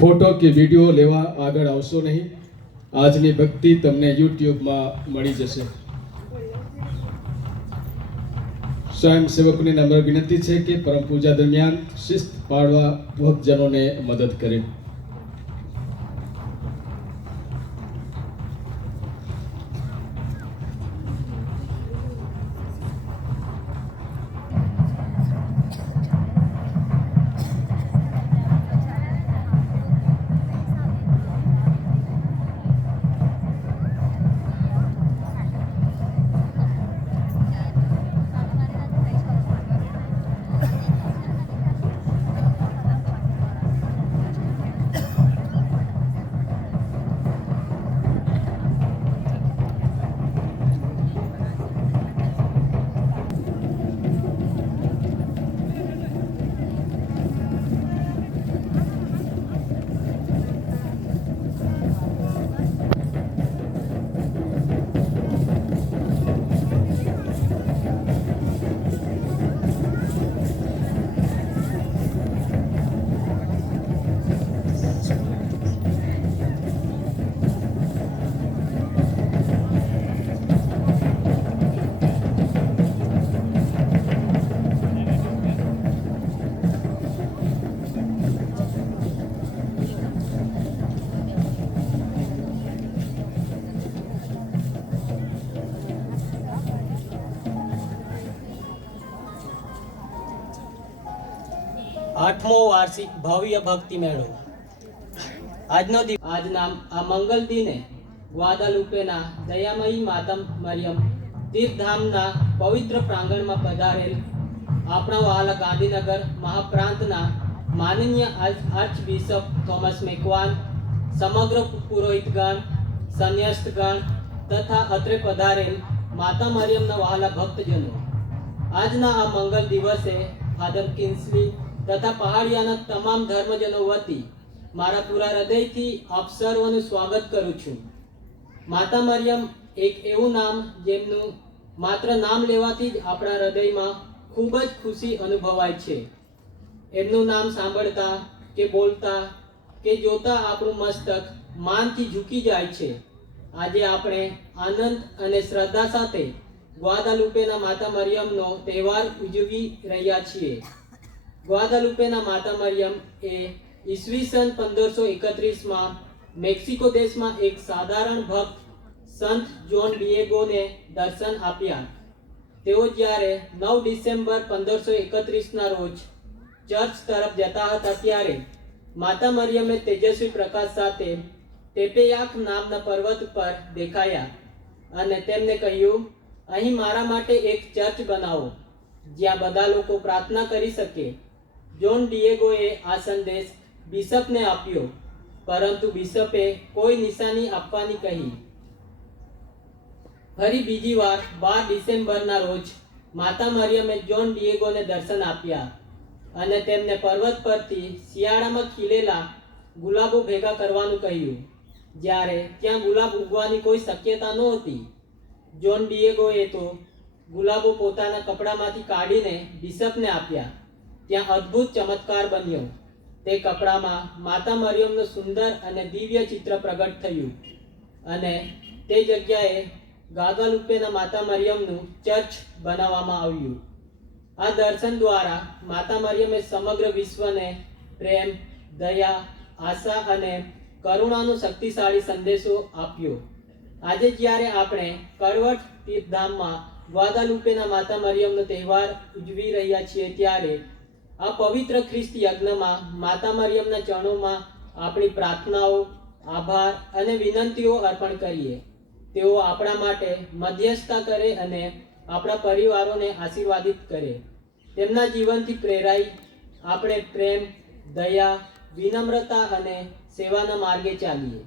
Photo કે video લેવા આગળ આવશો નહીં. આજની ભક્તિ તમને યુટ્યુબમાં મળી જશે. સ્વયંસેવકને નમ્ર વિનંતી છે કે પરમ પૂજા દરમિયાન શિસ્ત પાળવા ભક્તજનોને મદદ કરે. આઠમો વાર્ષિક ભવ્ય ભક્તિ મેળો. આજના આ મંગલ દિને ગ્વાદાલુપેના દયામયી માતા મરિયમ તીર્થધામના પવિત્ર પ્રાંગણમાં પધારેલ આપણા વહાલા ગાંધીનગર મહાપ્રાંતના માનનીય આર્ચબિશપ થોમસ મેકવાન, સમગ્ર પુરોહિતગણ, સંન્યાસ્તગણ તથા અત્રે પધારેલ માતા મરિયમના વહાલા ભક્તજનો, આજના આ મંગલ દિવસે ફાધર કિન્સલી તથા પહાડિયાના તમામ ધર્મજનો વતી મારા પૂરા હૃદયથી આપ સર્વનું સ્વાગત કરું છું. માતા મરિયમ એક એવું નામ જેમનું માત્ર નામ લેવાથી જ આપણા હૃદયમાં ખૂબ જ ખુશી અનુભવાય છે. એમનું નામ સાંભળતા કે બોલતા કે જોતા આપણું મસ્તક માનથી ઝૂકી જાય છે. આજે આપણે આનંદ અને શ્રદ્ધા સાથે ગ્વાદાલુપેના માતા મરિયમનો તહેવાર ઉજવી રહ્યા છીએ. ગ્વાદાલુપેના માતા મરિયમ એ ઈસવીસન 1531માં મેક્સિકો દેશમાં એક સાધારણ ભક્ત સંત જોન ડિએગોને દર્શન આપ્યા. તેઓ જ્યારે 9 ડિસેમ્બર 1531ના રોજ ચર્ચ તરફ જતા હતા ત્યારે માતા મરિયમે તેજસ્વી પ્રકાશ સાથે ટેપેયાક નામના પર્વત પર દેખાયા અને તેમને કહ્યું, અહીં મારા માટે એક ચર્ચ બનાવો જ્યાં બધા લોકો પ્રાર્થના કરી શકે. જોન ડિએગોએ આ સંદેશ બિશપને આપ્યો, પરંતુ બિશપે કોઈ નિશાની આપવાની કહી. ફરી બીજી વાર 12 ડિસેમ્બરના રોજ માતા મરિયમે જોન ડિએગોને દર્શન આપ્યા અને તેમને પર્વત પરથી શિયાળામાં ખીલેલા ગુલાબો ભેગા કરવાનું કહ્યું, જ્યારે ત્યાં ગુલાબ ઉગવાની કોઈ શક્યતા નહોતી. જોન ડિએગોએ તો ગુલાબો પોતાના કપડામાંથી કાઢીને બિશપને આપ્યા. ત્યાં અદ્ભુત ચમત્કાર બન્યો. તે કપડામાં માતા મરિયમનું સુંદર અને દિવ્ય ચિત્ર પ્રગટ થયું અને તે જગ્યાએ ગ્વાદાલુપેના માતા મરિયમનું ચર્ચ બનાવવામાં આવ્યું. આ દર્શન દ્વારા માતા મરિયમે સમગ્ર વિશ્વને પ્રેમ, દયા, આશા અને કરુણાનો શક્તિશાળી સંદેશો આપ્યો. આજે જ્યારે આપણે કડવટ તીર્થધામમાં ગ્વાદાલુપેના માતા મરિયમનો તહેવાર ઉજવી રહ્યા છીએ ત્યારે આ પવિત્ર ખ્રિસ્ત યજ્ઞમાં માતા મરિયમના ચરણોમાં આપણી પ્રાર્થનાઓ, આભાર અને વિનંતીઓ અર્પણ કરીએ. તેઓ આપણા માટે મધ્યસ્થતા કરે અને આપણા પરિવારોને આશીર્વાદિત કરે. તેમના જીવનથી પ્રેરાઈ આપણે પ્રેમ, દયા, વિનમ્રતા અને સેવાના માર્ગે ચાલીએ.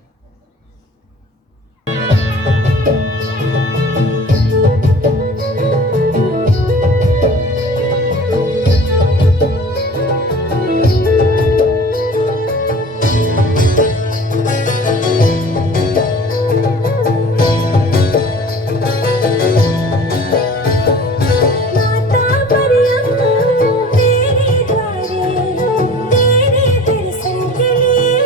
तेरे दर्शन के लिए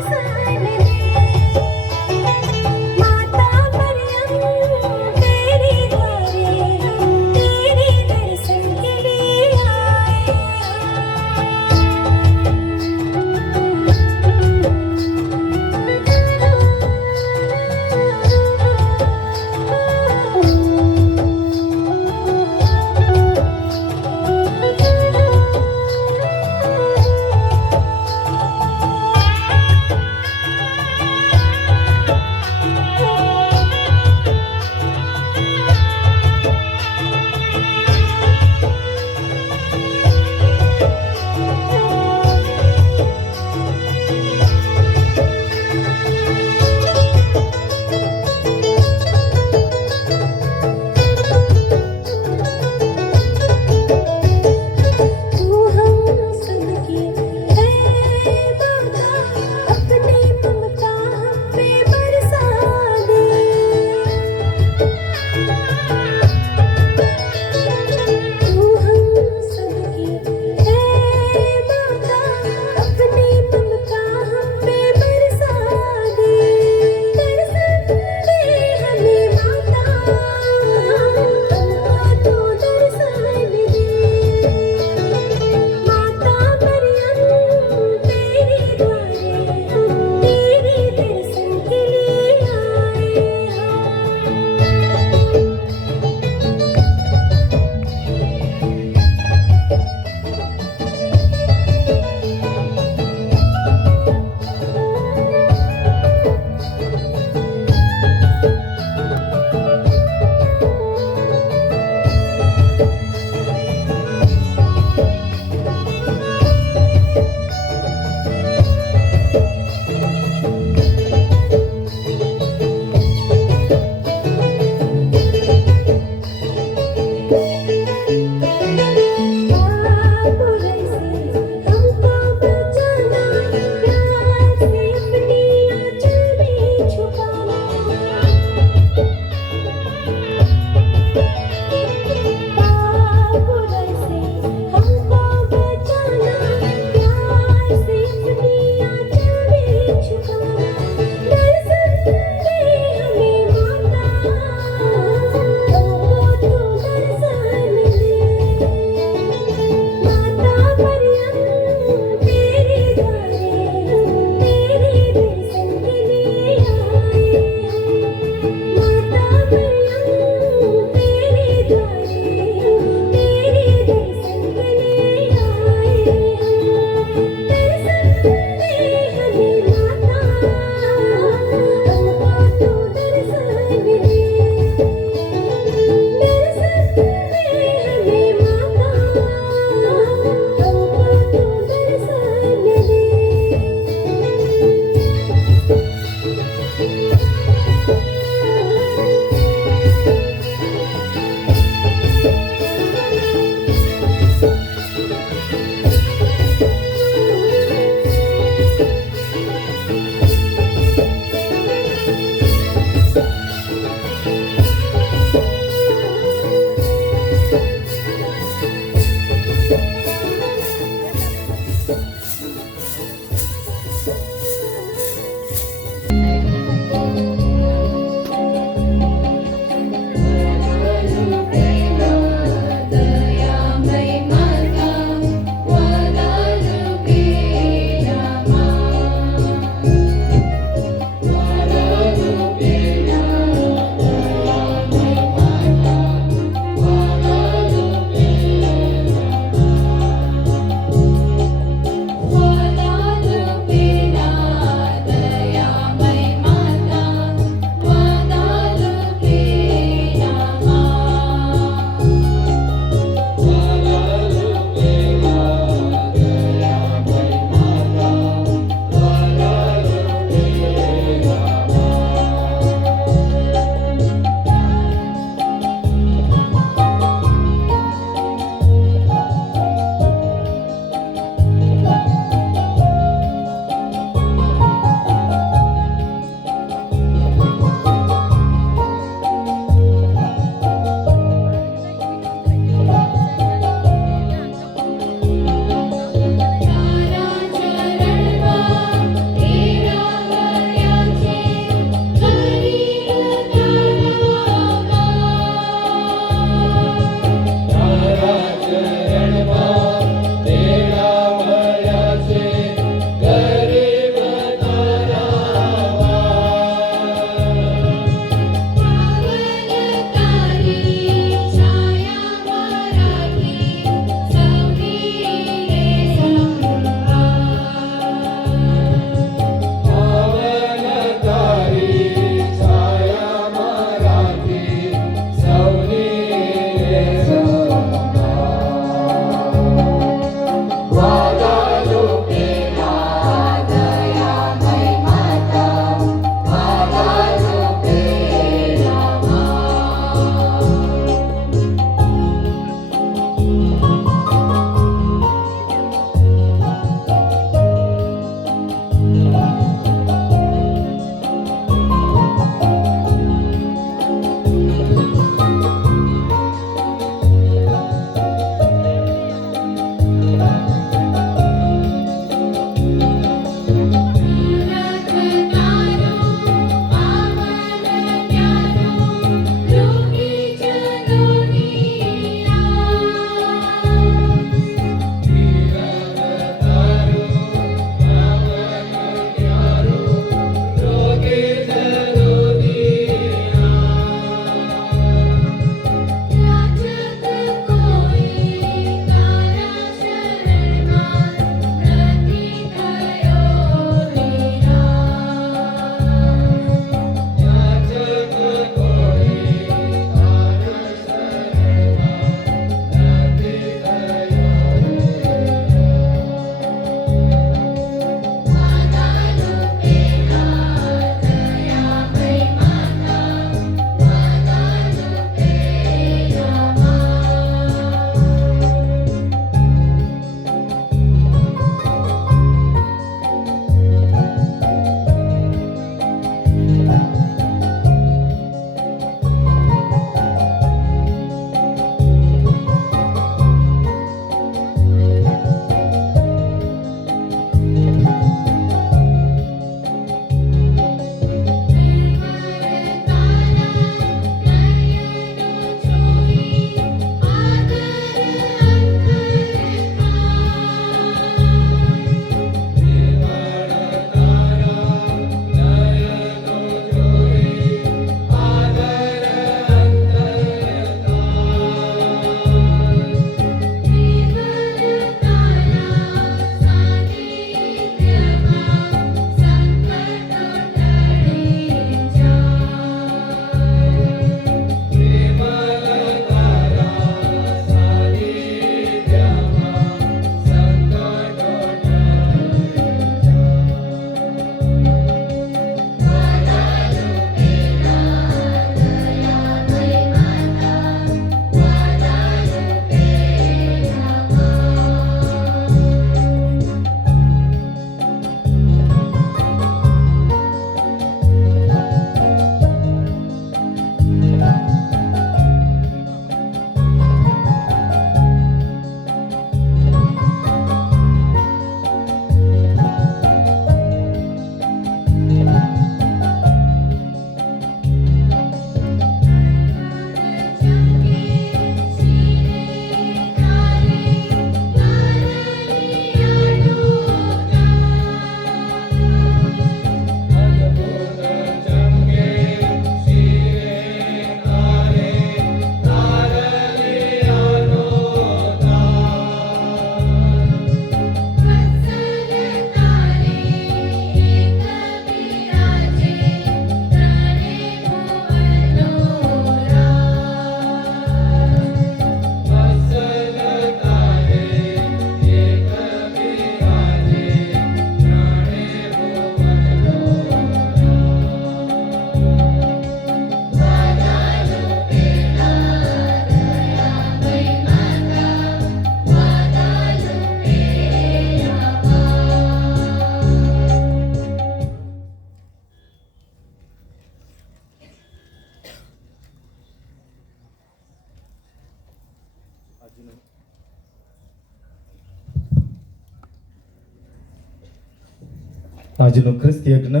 આજનો ખ્રિસ્ત યજ્ઞ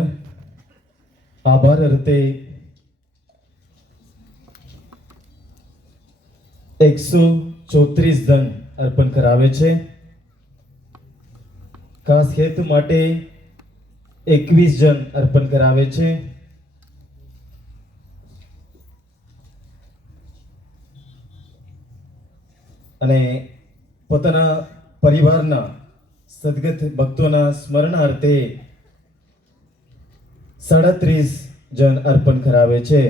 આભાર અર્થે 134 જણ અર્પણ કરાવે છે. ખાસ હેતુ માટે 21 જણ અર્પણ કરાવે છે. અને પોતાના પરિવારના સદગત ભક્તોના સ્મરણાર્થે 37 જણ અર્પણ કરાવે છે.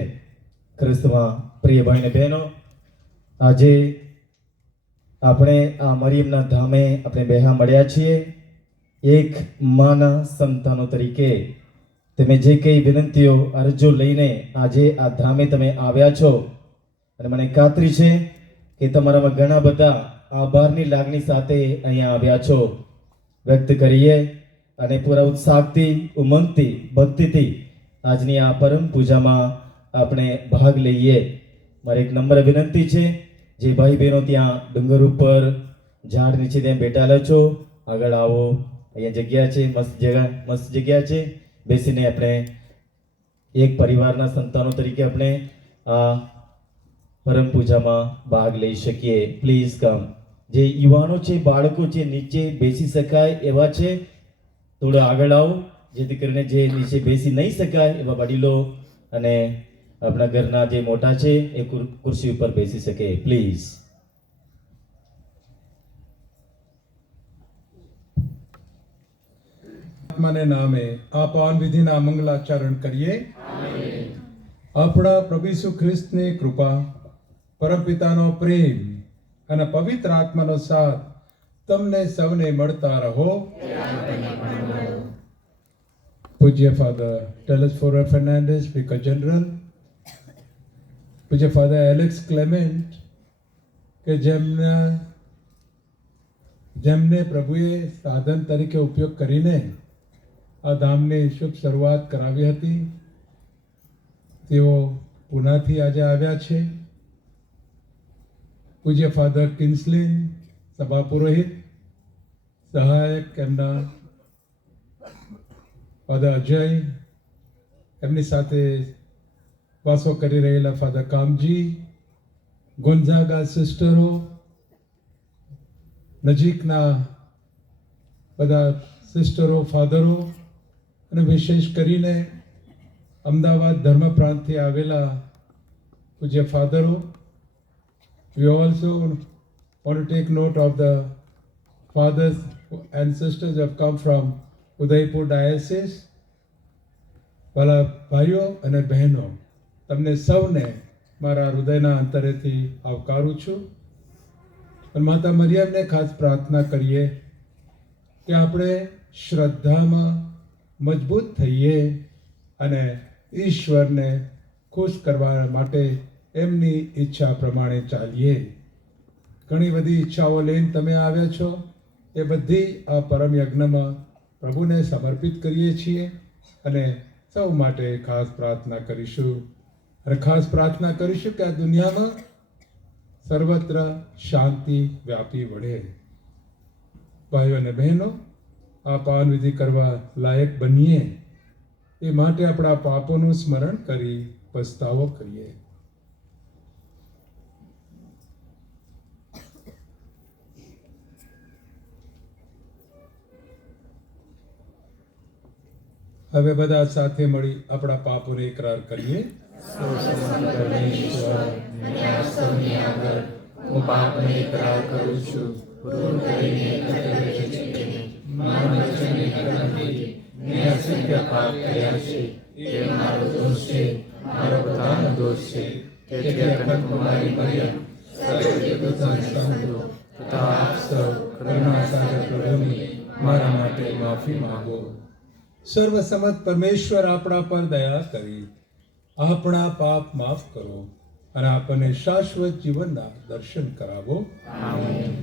ખ્રિસ્તમાં પ્રિય ભાઈ અને બહેનો, આજે આપણે આ મરિયમના ધામે આપણે બેહા મળ્યા છીએ. એક માના સંતાનો તરીકે તમે જે કઈ વિનંતીઓ અરજો લઈને આજે આ ધામે તમે આવ્યા છો, અને મને ખાતરી છે કે તમારામાં ઘણા બધા આભારની લાગણી સાથે અહીંયા આવ્યા છો. વ્યક્ત કરીએ અને પૂરા ઉત્સાહથી, ઉમંગથી, ભક્તિથી આજની આ પરમ પૂજામાં આપણે ભાગ લઈએ. મારી એક નમ્ર વિનંતી છે, જે ભાઈ બહેનો ત્યાં ડુંગર ઉપર ઝાડ નીચે ત્યાં બેઠેલા છો, આગળ આવો. અહીંયા જગ્યા છે, મસ્ત જગ્યા છે. બેસીને આપણે એક પરિવારના સંતાનો તરીકે આપણે આ પરમ પૂજામાં ભાગ લઈ શકીએ. Please come. જે યુવાનો છે, બાળકો છે, નીચે બેસી શકાય એવા છે, થોડો આગળ આવો, જેથી કરીને જે નીચે બેસી નહીં શકાય એવા વડીલો અને આપણા ઘરના જે મોટા છે એ ખુરશી ઉપર બેસી શકે. પ્લીઝ. આત્માને નામે આ પાવન વિધિના મંગલાચરણ કરીએ. આપણા પ્રભુ ઈસુ ખ્રિસ્તની કૃપા, પરમપિતાનો પ્રેમ અને પવિત્ર આત્માનો સાથ તમને સૌને મળતા રહો. પૂજ્ય ફાધર ટેલસ ફોરર ફર્નાન્ડિસ, સ્પીકર જનરલ, પૂજ્ય ફાધર એલેક્સ ક્લેમેન્ટ, કે જેમને પ્રભુએ સાધન તરીકે ઉપયોગ કરીને આ ધામની શુભ શરૂઆત કરાવી હતી, તેઓ પુનાથી આજે આવ્યા છે. પૂજ્ય ફાધર કિન્સલિન, સભા પુરોહિત, સહાયક એમના ફાધર અજય, એમની સાથે વાસો કરી રહેલા ફાધર કામજી, ગોન્ઝાગા સિસ્ટરો, નજીકના બધા સિસ્ટરો, ફાધરો, અને વિશેષ કરીને અમદાવાદ ધર્મ પ્રાંતથી આવેલા પૂજ્ય ફાધરો. We also want to take note of the fathers and sisters who have come from Udaipur ડાયસિસ. વાલા ભાઈઓ અને બહેનો, તમને સૌને મારા હૃદયના અંતરેથી આવકારું છું. અને માતા મરિયમને ખાસ પ્રાર્થના કરીએ કે આપણે શ્રદ્ધામાં મજબૂત થઈએ અને ઈશ્વરને ખુશ કરવા માટે એમની ઈચ્છા પ્રમાણે ચાલીએ. ઘણી બધી ઈચ્છાઓ લઈને તમે આવ્યા છો, એ બધી આ પરમ યજ્ઞમાં પ્રભુને સમર્પિત કરીએ છીએ અને સૌ માટે ખાસ પ્રાર્થના કરીશું. અને ખાસ પ્રાર્થના કરીશું કે આ દુનિયામાં સર્વત્ર શાંતિ વ્યાપી વળે. ભાઈઓ અને બહેનો, આ પાવન વિધિ કરવા લાયક બનીએ એ માટે આપણા પાપોનું સ્મરણ કરી પસ્તાવો કરીએ. હવે બધા સાથે મળી આપણા પાપોને ઇકરાર કરીએ. હું પાપને ઇકરાર કરું છું. ભૂલ કરીને મારા વચને કર્મથી મેં અસંખ્ય પાપ કર્યા છે. એ મારો દોષ છે, મારો પોતાનો દોષ છે. તેથી કન્યાકુમારી મરિયમ, સર્વદેવતાના સંતો તથા આપ સૌ કરુણાસાગર પ્રભુની મારા માટે માફી માંગો. સર્વસમત પરમેશ્વર આપણા પર દયા કરી આપણા પાપ માફ કરો અને આપણને શાશ્વત જીવનના દર્શન કરાવો. આમેન.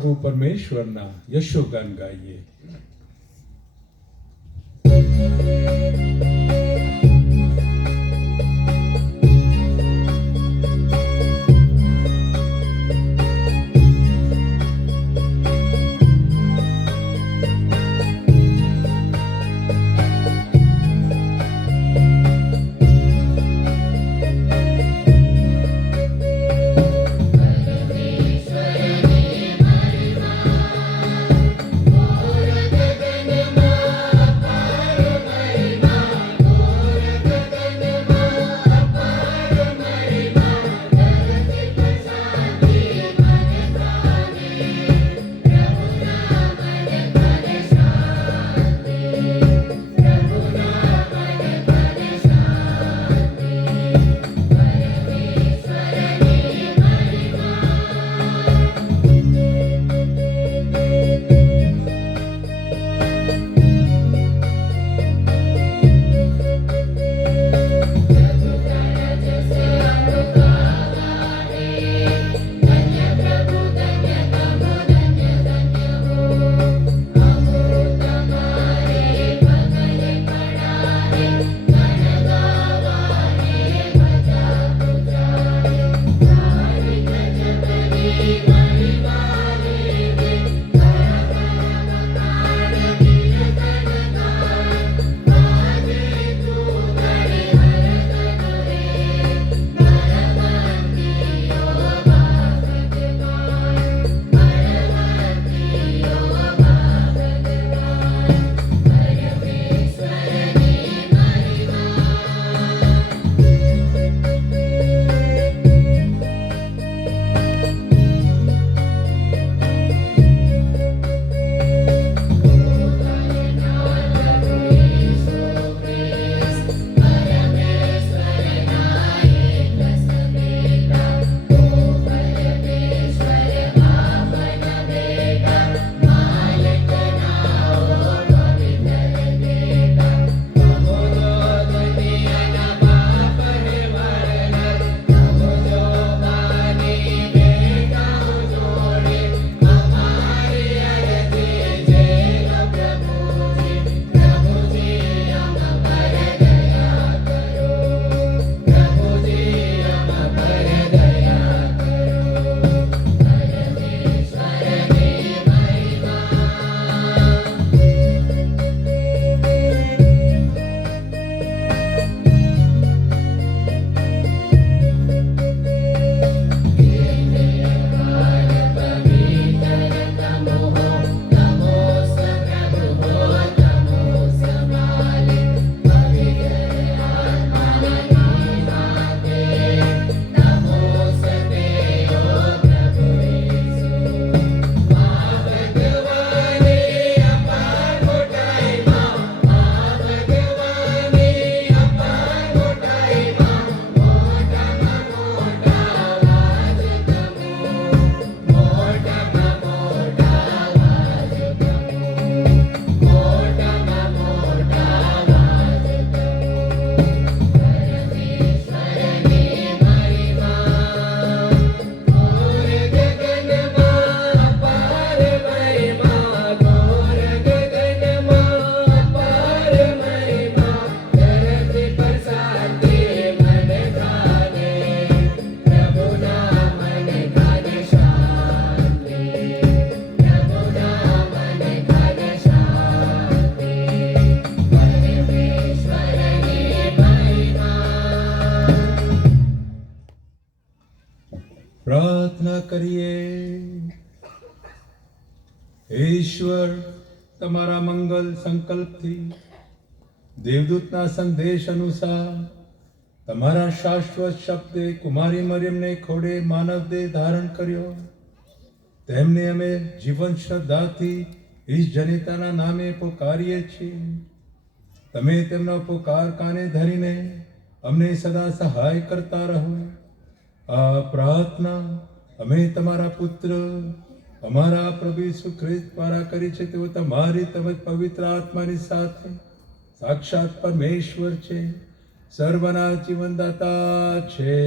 પ્રભુ પરમેશ્વરના યશોગાન ગાઈએ. પ્રાર્થના કરીએ. ઈશ્વર તમારા મંગલ સંકલ્પથી દેવદૂતના સંદેશ અનુસાર તમારા શાશ્વત શબ્દે કુમારી મરિયમને ખોડે માનવ દેહ ધારણ કર્યો. તેમને અમે જીવન શ્રદ્ધાથી ઈશ જનિતાના નામે પોકારીએ છીએ. તમે તેમનો પોકાર કાને ધરીને અમને સદા સહાય કરતા રહો. આ પ્રાર્થના અમે તમારા પુત્ર અમારા પ્રભુ ઈસુ ખ્રિસ્ત દ્વારા કરી છે. તેઓ તમારી તેમજ પવિત્ર આત્માની સાથે સાક્ષાત પરમેશ્વર છે, સર્વના જીવનદાતા છે.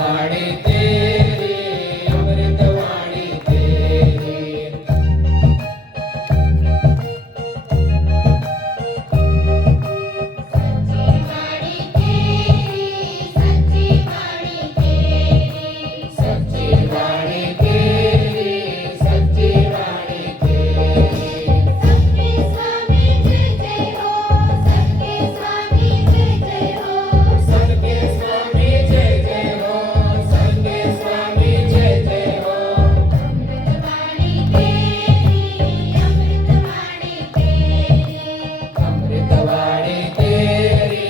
अमृतवाणी तेरी अमृतवाणी तेरी सच्ची वाणी तेरी सच्ची वाणी तेरी सबके स्वामी जय जय हो सबके स्वामी जय जय हो अमृतवाणी तेरी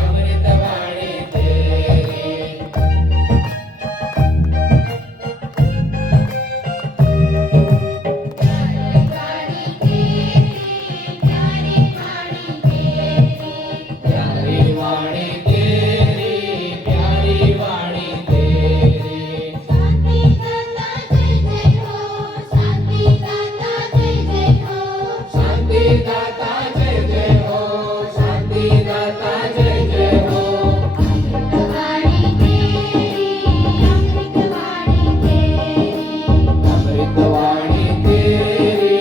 अमृतवाणी तेरी प्यारी वाणी तेरी प्यारी वाणी तेरी शांति दाता जय जय हो शांति दाता जय जय हो अमृतवाणी तेरी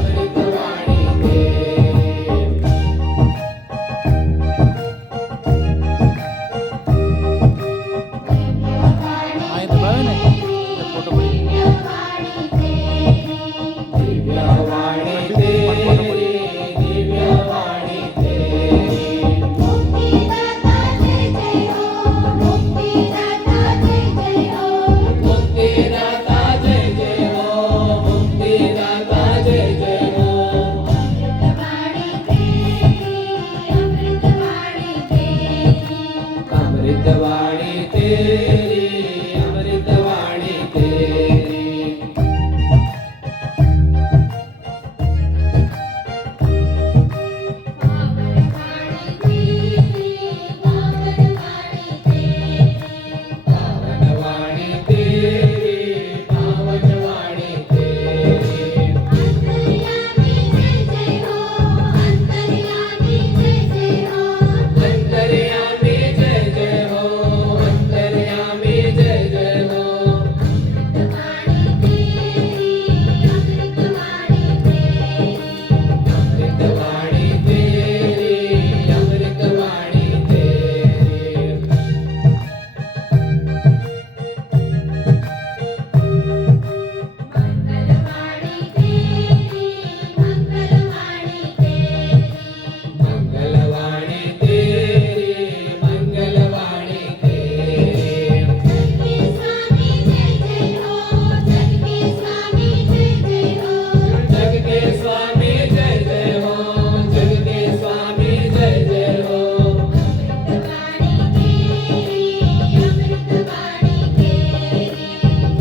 अमृतवाणी तेरी दिव्यवाणी तेरी दिव्यवाणी तेरी मुक्तिदाता जय जय हो मुक्तिदाता जय जय हो अमृतवाणी तेरी अमृतवाणी तेरी पावनवाणी तेरी पावनवाणी तेरी अंतर्यामी जय जय हो अंतर्यामी जय जय हो अमृतवाणी तेरी अमृतवाणी तेरी मंगलवाणी तेरी मंगलवाणी तेरी जग के स्वामी जय जय हो जग के स्वामी जय जय हो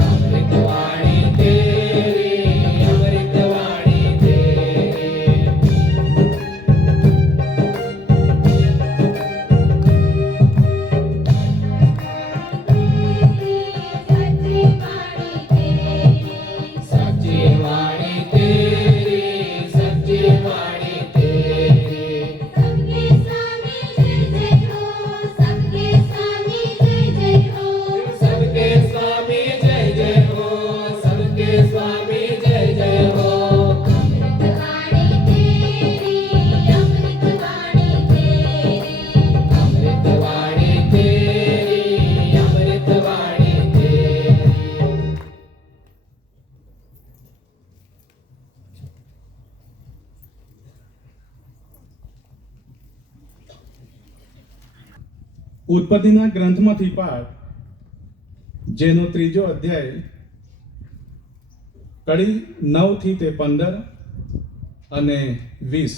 अमृतवाणी तेरी अमृतवाणी तेरी सच्ची वाणी तेरी सच्ची वाणी तेरी सबके स्वामी जय जय हो सबके स्वामी जय जय हो अमृतवाणी तेरी अमृतवाणी तेरी ઉત્પત્તિના ગ્રંથમાંથી પાઠ જેનો ત્રીજો અધ્યાય કડી 9 થી તે 15 અને 20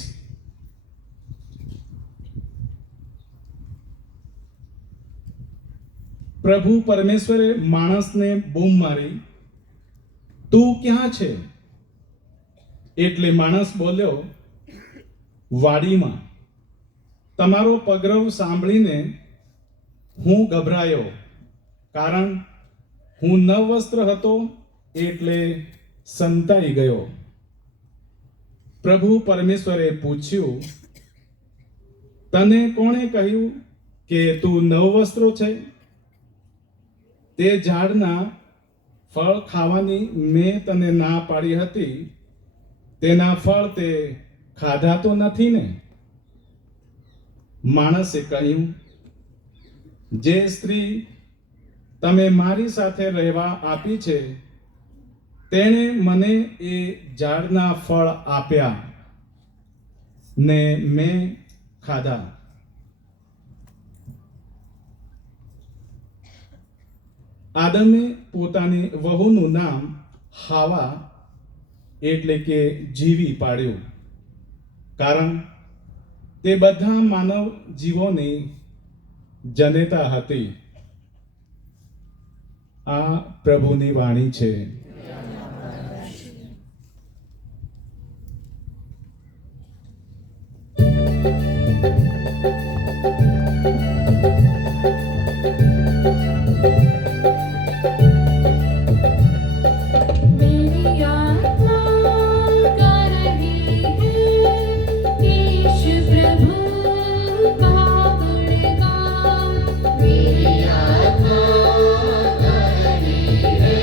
પ્રભુ પરમેશ્વરે માણસને બૂમ મારી તું ક્યાં છે એટલે માણસ બોલ્યો વાડીમાં તમારો પગરવ સાંભળીને હું ગભરાયો કારણ હું નવવસ્ત્ર હતો એટલે સંતાઈ ગયો પ્રભુ પરમેશ્વરે પૂછ્યું તને કોણે કહ્યું કે તું નવવસ્ત્રો છે તે ઝાડના ફળ ખાવાની મેં તને ના પાડી હતી, તેના ફળ તે ખાધા તો નથી ને? માણસે કહ્યું, જે સ્ત્રી તમે મારી સાથે રહેવા આપી છે, તેણે મને એ ઝાડના ફળ આપ્યા ને મેં ખાધા. આદમે પોતાની વહુનું નામ હાવા એટલે કે જીવી પાડ્યું, કારણ તે બધા માનવ જીવોની જનેતા હતી. આ પ્રભુની વાણી છે. मेरी आत्मा गा रही है ईश प्रभु का गुणगान. मेरी आत्मा गा रही है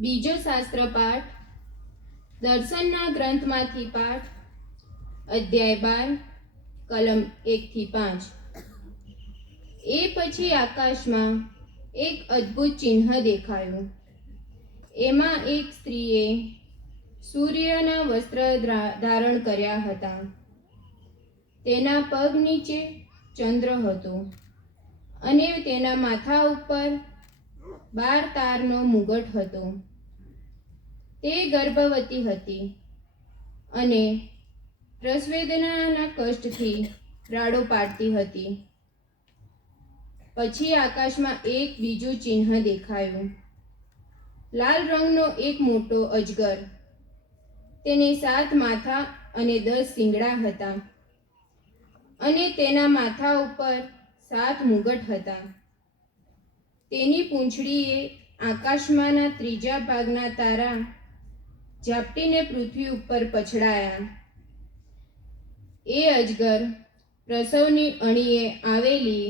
બીજો શાસ્ત્ર પાઠ દર્શનના ગ્રંથમાંથી પાઠ અધ્યાય 12 કલમ 1-5. એ પછી આકાશમાં એક અદ્ભુત ચિહ્ન દેખાયું. એમાં એક સ્ત્રીએ સૂર્યના વસ્ત્ર ધારણ કર્યા હતા. તેના પગ નીચે ચંદ્ર હતો અને તેના માથા ઉપર 12 તારનો મુગટ હતો. તે ગર્ભવતી હતી અને પ્રસવેદનાના કષ્ટથી રાડો પાડતી હતી. પછી આકાશમાં એક બીજું ચિહ્ન દેખાયું. લાલ રંગનો એક મોટો અજગર. તેને 7 માથા અને 10 શિંગડા હતા અને તેના માથા ઉપર 7 મુગટ હતા. તેની પૂંછડીએ આકાશમાંના 3જા ભાગના તારા ઝાપટીને પૃથ્વી ઉપર પછડાયા. એ અજગર પ્રસવની અણીએ આવેલી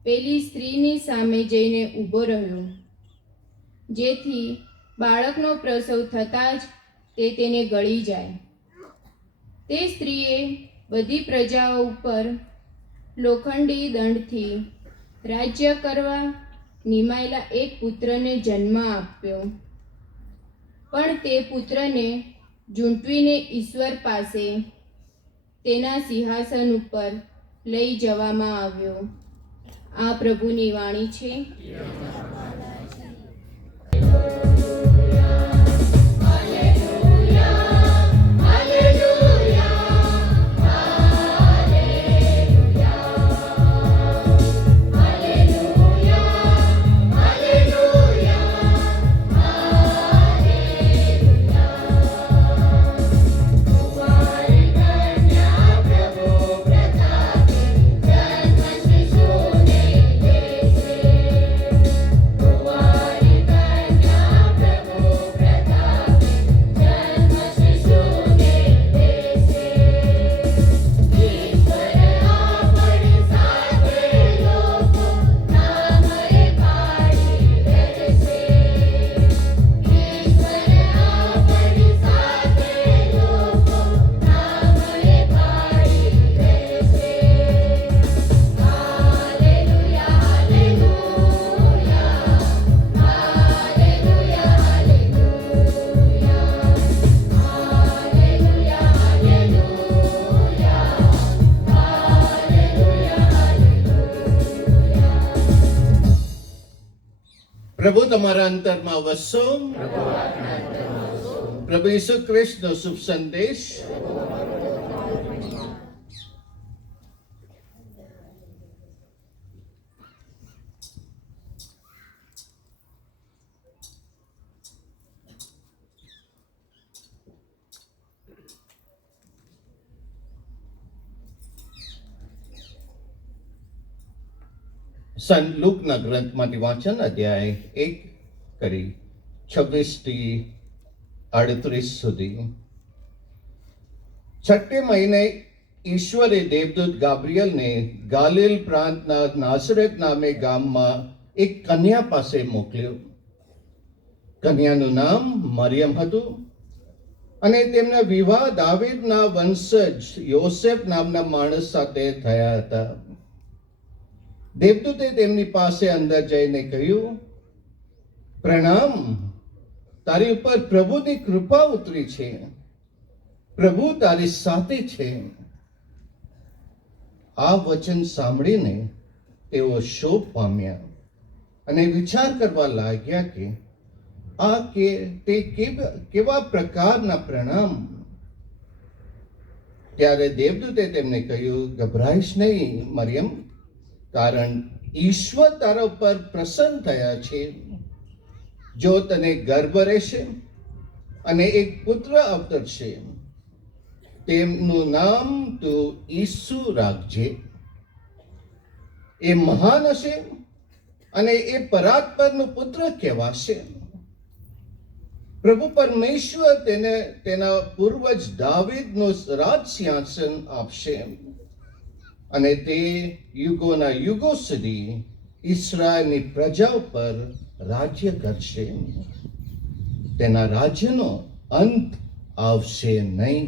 પેલી સ્ત્રીની સામે જઈને ઊભો રહ્યો, જેથી બાળકનો પ્રસવ થતાં જ તે તેને ગળી જાય. તે સ્ત્રીએ બધી પ્રજાઓ ઉપર લોખંડી દંડથી રાજ્ય કરવા નિમાયેલા એક પુત્રને જન્મ આપ્યો. પણ તે પુત્રને ઝૂંટવીને ઈશ્વર પાસે તેના સિંહાસન ઉપર લઈ જવામાં આવ્યો. આ પ્રભુની વાણી છે. પ્રભુ તમારા અંતરમાં વસો. પ્રભુ ઈસુ ખ્રિસ્તનો શુભ સંદેશ. સંત લુકના ગ્રંથમાંથી વાંચન અધ્યાય 1 કરી 26થી 38 સુધી. 6 મહિને ઈશ્વરે દેવદૂત ગાબ્રિયલને ગાલિલ પ્રાંતના નાસરેત નામે ગામમાં એક કન્યા પાસે મોકલ્યો. કન્યાનું નામ મરિયમ હતું અને તેમના વિવાહ દાવીદના વંશજ યોસેફ નામના માણસ સાથે થયા હતા. દેવદૂતે તેમની પાસે અંદર જઈને કહ્યું, પ્રણામ, તારી ઉપર પ્રભુની કૃપા ઉતરી છે, પ્રભુ તારી સાથે છે. આ વચન સાંભળીને તેઓ શોક પામ્યા અને વિચાર કરવા લાગ્યા કે આ તે કેવા પ્રકારના પ્રણામ. ત્યારે દેવદૂતે તેમને કહ્યું, ગભરાઈશ નહીં મરિયમ, કારણ ઈશ્વર તારા ઉપર પ્રસન્ન થયા છે. જો તને ગર્ભ રહેશે અને એક પુત્ર અવતરશે, તેમનું નામ તું ઈસુ રાખજે. એ મહાન હશે અને એ પરાત્પરનો પુત્ર કહેવાશે. પ્રભુ પરમેશ્વર તેને તેના પૂર્વજ દાવીદનો રાજ સિંહાસન આપશે અને તે યુગોના યુગો સુધી ઇસ્રાયેલની પ્રજા પર રાજ્ય કરશે. તેના રાજ્યનો અંત આવશે નહીં.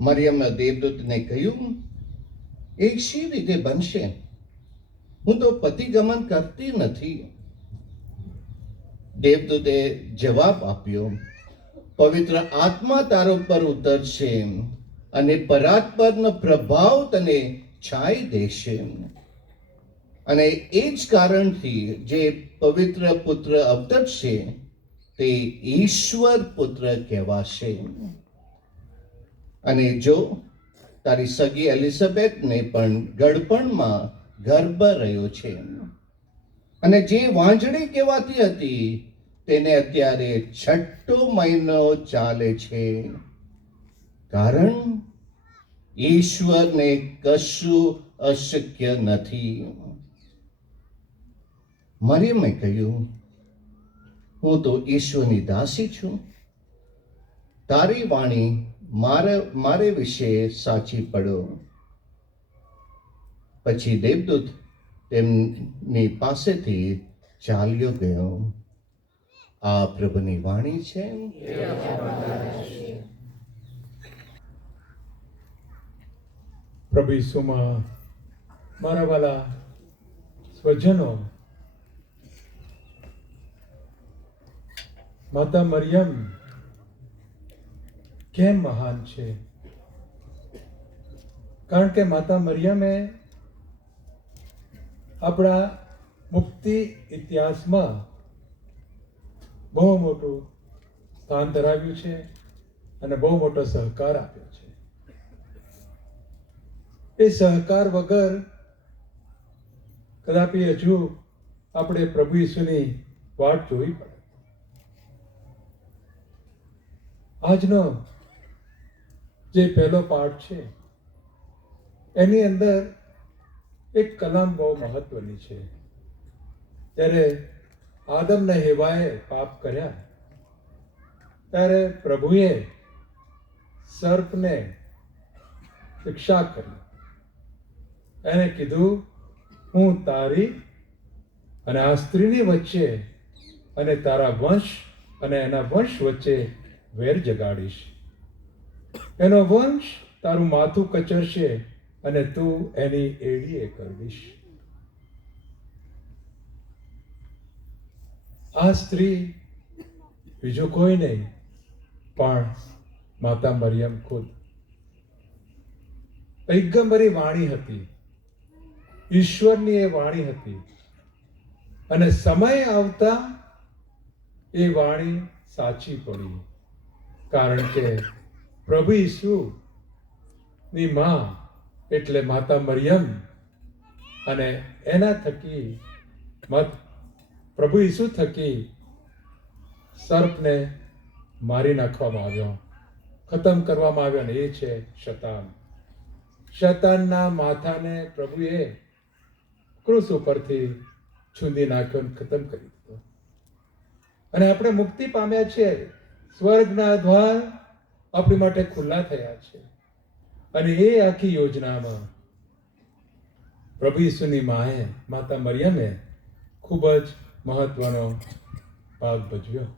મરિયમે દેવદૂતને કહ્યું, એ શી રીતે બનશે? હું તો પતિગમન કરતી નથી. દેવદૂતે જવાબ આપ્યો, પવિત્ર આત્મા તારો પર ઉતરશે અને પરાત્પરનો પ્રભાવ તને છાઈ દેશે, અને એ જ કારણથી જે પવિત્ર પુત્ર અવતરશે તે ઈશ્વર પુત્ર કહેવાશે. અને જો તારી સગી એલિઝાબેથને પણ ગળપણમાં ગર્ભ રહ્યો છે, અને જે વાંજળી કહેવાતી હતી તેને અત્યારે 6 મહિનો ચાલે છે, કારણ ઈશ્વરને કશું અશક્ય નથી. મરિયમે કહ્યું, હું તો ઈશ્વરની દાસી છું, તારી વાણી મારે વિશે સાચી પડો. પછી દેવદૂત તેમની પાસેથી ચાલ્યો ગયો. આ પ્રભુની વાણી છે. પ્રભુ ઈસુમાં મારા વાલા સ્વજનો, માતા મરિયમ કેમ મહાન છે? કારણ કે માતા મરિયમે આપણા મુક્તિ ઇતિહાસમાં બહુ મોટું સ્થાન ધરાવ્યું છે અને બહુ મોટો સહકાર આપ્યો છે. એ સહકાર વગર કદાપી હજુ આપણે પ્રભુ ઈસુની વાટ જોવી પડે. આજનો જે પહેલો પાઠ છે એની અંદર એક કલમ બહુ મહત્વની છે. જ્યારે આદમ ને હેવાએ પાપ કર્યા ત્યારે પ્રભુએ સર્પને શિક્ષા કરી. એને કીધું, હું તારી અને આ સ્ત્રીની વચ્ચે અને તારા વંશ અને એના વંશ વચ્ચે વેર જગાડીશ. એનો વંશ તારું માથું કચરશે અને તું એની એડીએ કરવીશ. આ સ્ત્રી બીજું કોઈ નહીં પણ માતા મરિયમ ખુદ. પૈગંબરી વાણી હતી, ઈશ્વરની એ વાણી હતી, અને સમય આવતા એ વાણી સાચી પડી. કારણ કે પ્રભુ ઈસુ ની માં એટલે માતા મરિયમ, અને એના થકી પ્રભુ ઈસુ થકી સર્પને મારી નાખવામાં આવ્યો, ખતમ કરવામાં આવ્યો, ને એ છે શૈતાન. શૈતાનના માથાને પ્રભુએ ક્રૂસ ઉપરથી છૂંદી નાખ્યો, ખતમ કરી દીધો, અને આપણે મુક્તિ પામ્યા છીએ. સ્વર્ગના દ્વાર આપણી માટે ખુલ્લા થયા છે. અને એ આખી યોજનામાં પ્રભુ ઈસુની માએ, માતા મરિયમે ખૂબ જ મહત્વનો ભાગ ભજવ્યો.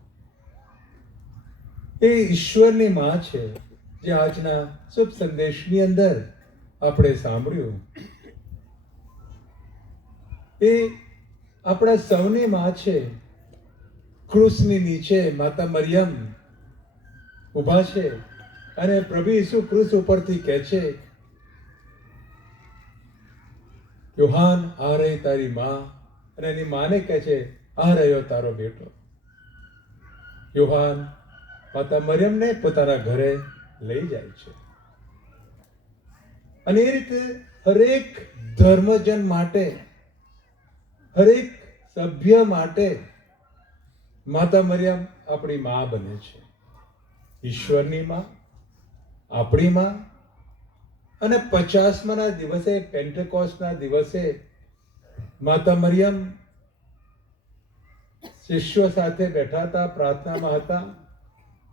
એ ઈશ્વરની માં છે, જે આજના શુભ સંદેશની અંદર આપણે સાંભળ્યું. એ આપણા સૌની માં છે. ક્રૂસની નીચે માતા મરિયમ ઊભા છે, અને પ્રભુ ઈસુ ક્રૂસ ઉપરથી કહે છે, યોહાન, આ રહી તારી માં. અને એની માને કહે છે, આ રહ્યો તારો બેટો. યોહાન માતા મરિયમને પોતાના ઘરે લઈ જાય છે. અને એ રીતે હરેક ધર્મજન માટે, હરેક સભ્ય માટે માતા મરિયમ આપણી માં બને છે. ઈશ્વરની માં, આપણી માં. અને 50મા દિવસે, પેન્ટેકોસ્ટના દિવસે માતા મરિયમ શિષ્યો સાથે બેઠા હતા, પ્રાર્થનામાં હતા,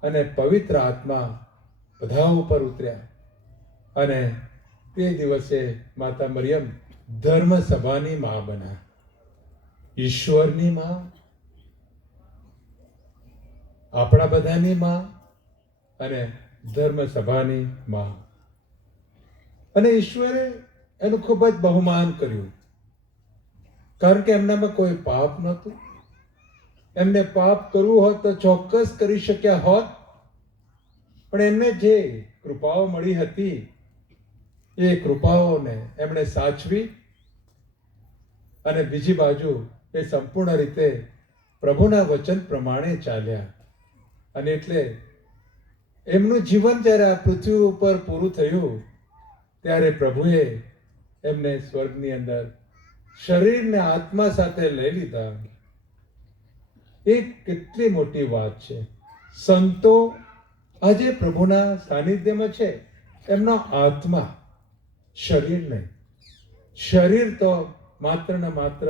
અને પવિત્ર આત્મા બધા ઉપર ઉતર્યા. અને તે દિવસે માતા મરિયમ ધર્મ સભાની માં બન્યા, ઈશ્વરની માં. આપણા બધાની માં અને ધર્મ સભાની માં. અને ઈશ્વરે એનું ખૂબ જ બહુમાન કર્યું, કારણ કે એમનામાં કોઈ પાપ નહોતું. એમને પાપ કરવું હોત તો ચોક્કસ કરી શક્યા હોત, પણ એમને જે કૃપાઓ મળી હતી એ કૃપાઓને એમણે સાચવી અને બીજી બાજુ એ સંપૂર્ણ રીતે પ્રભુના વચન પ્રમાણે ચાલ્યા. અને એટલે એમનું જીવન જ્યારે આ પૃથ્વી ઉપર પૂરું થયું ત્યારે પ્રભુએ એમને સ્વર્ગની અંદર શરીરને આત્મા સાથે લઈ લીધા. એ કેટલી મોટી વાત છે. સંતો આજે પ્રભુના સાનિધ્યમાં છે, એમનો આત્મા, શરીર નહીં. શરીર તો માત્ર ને માત્ર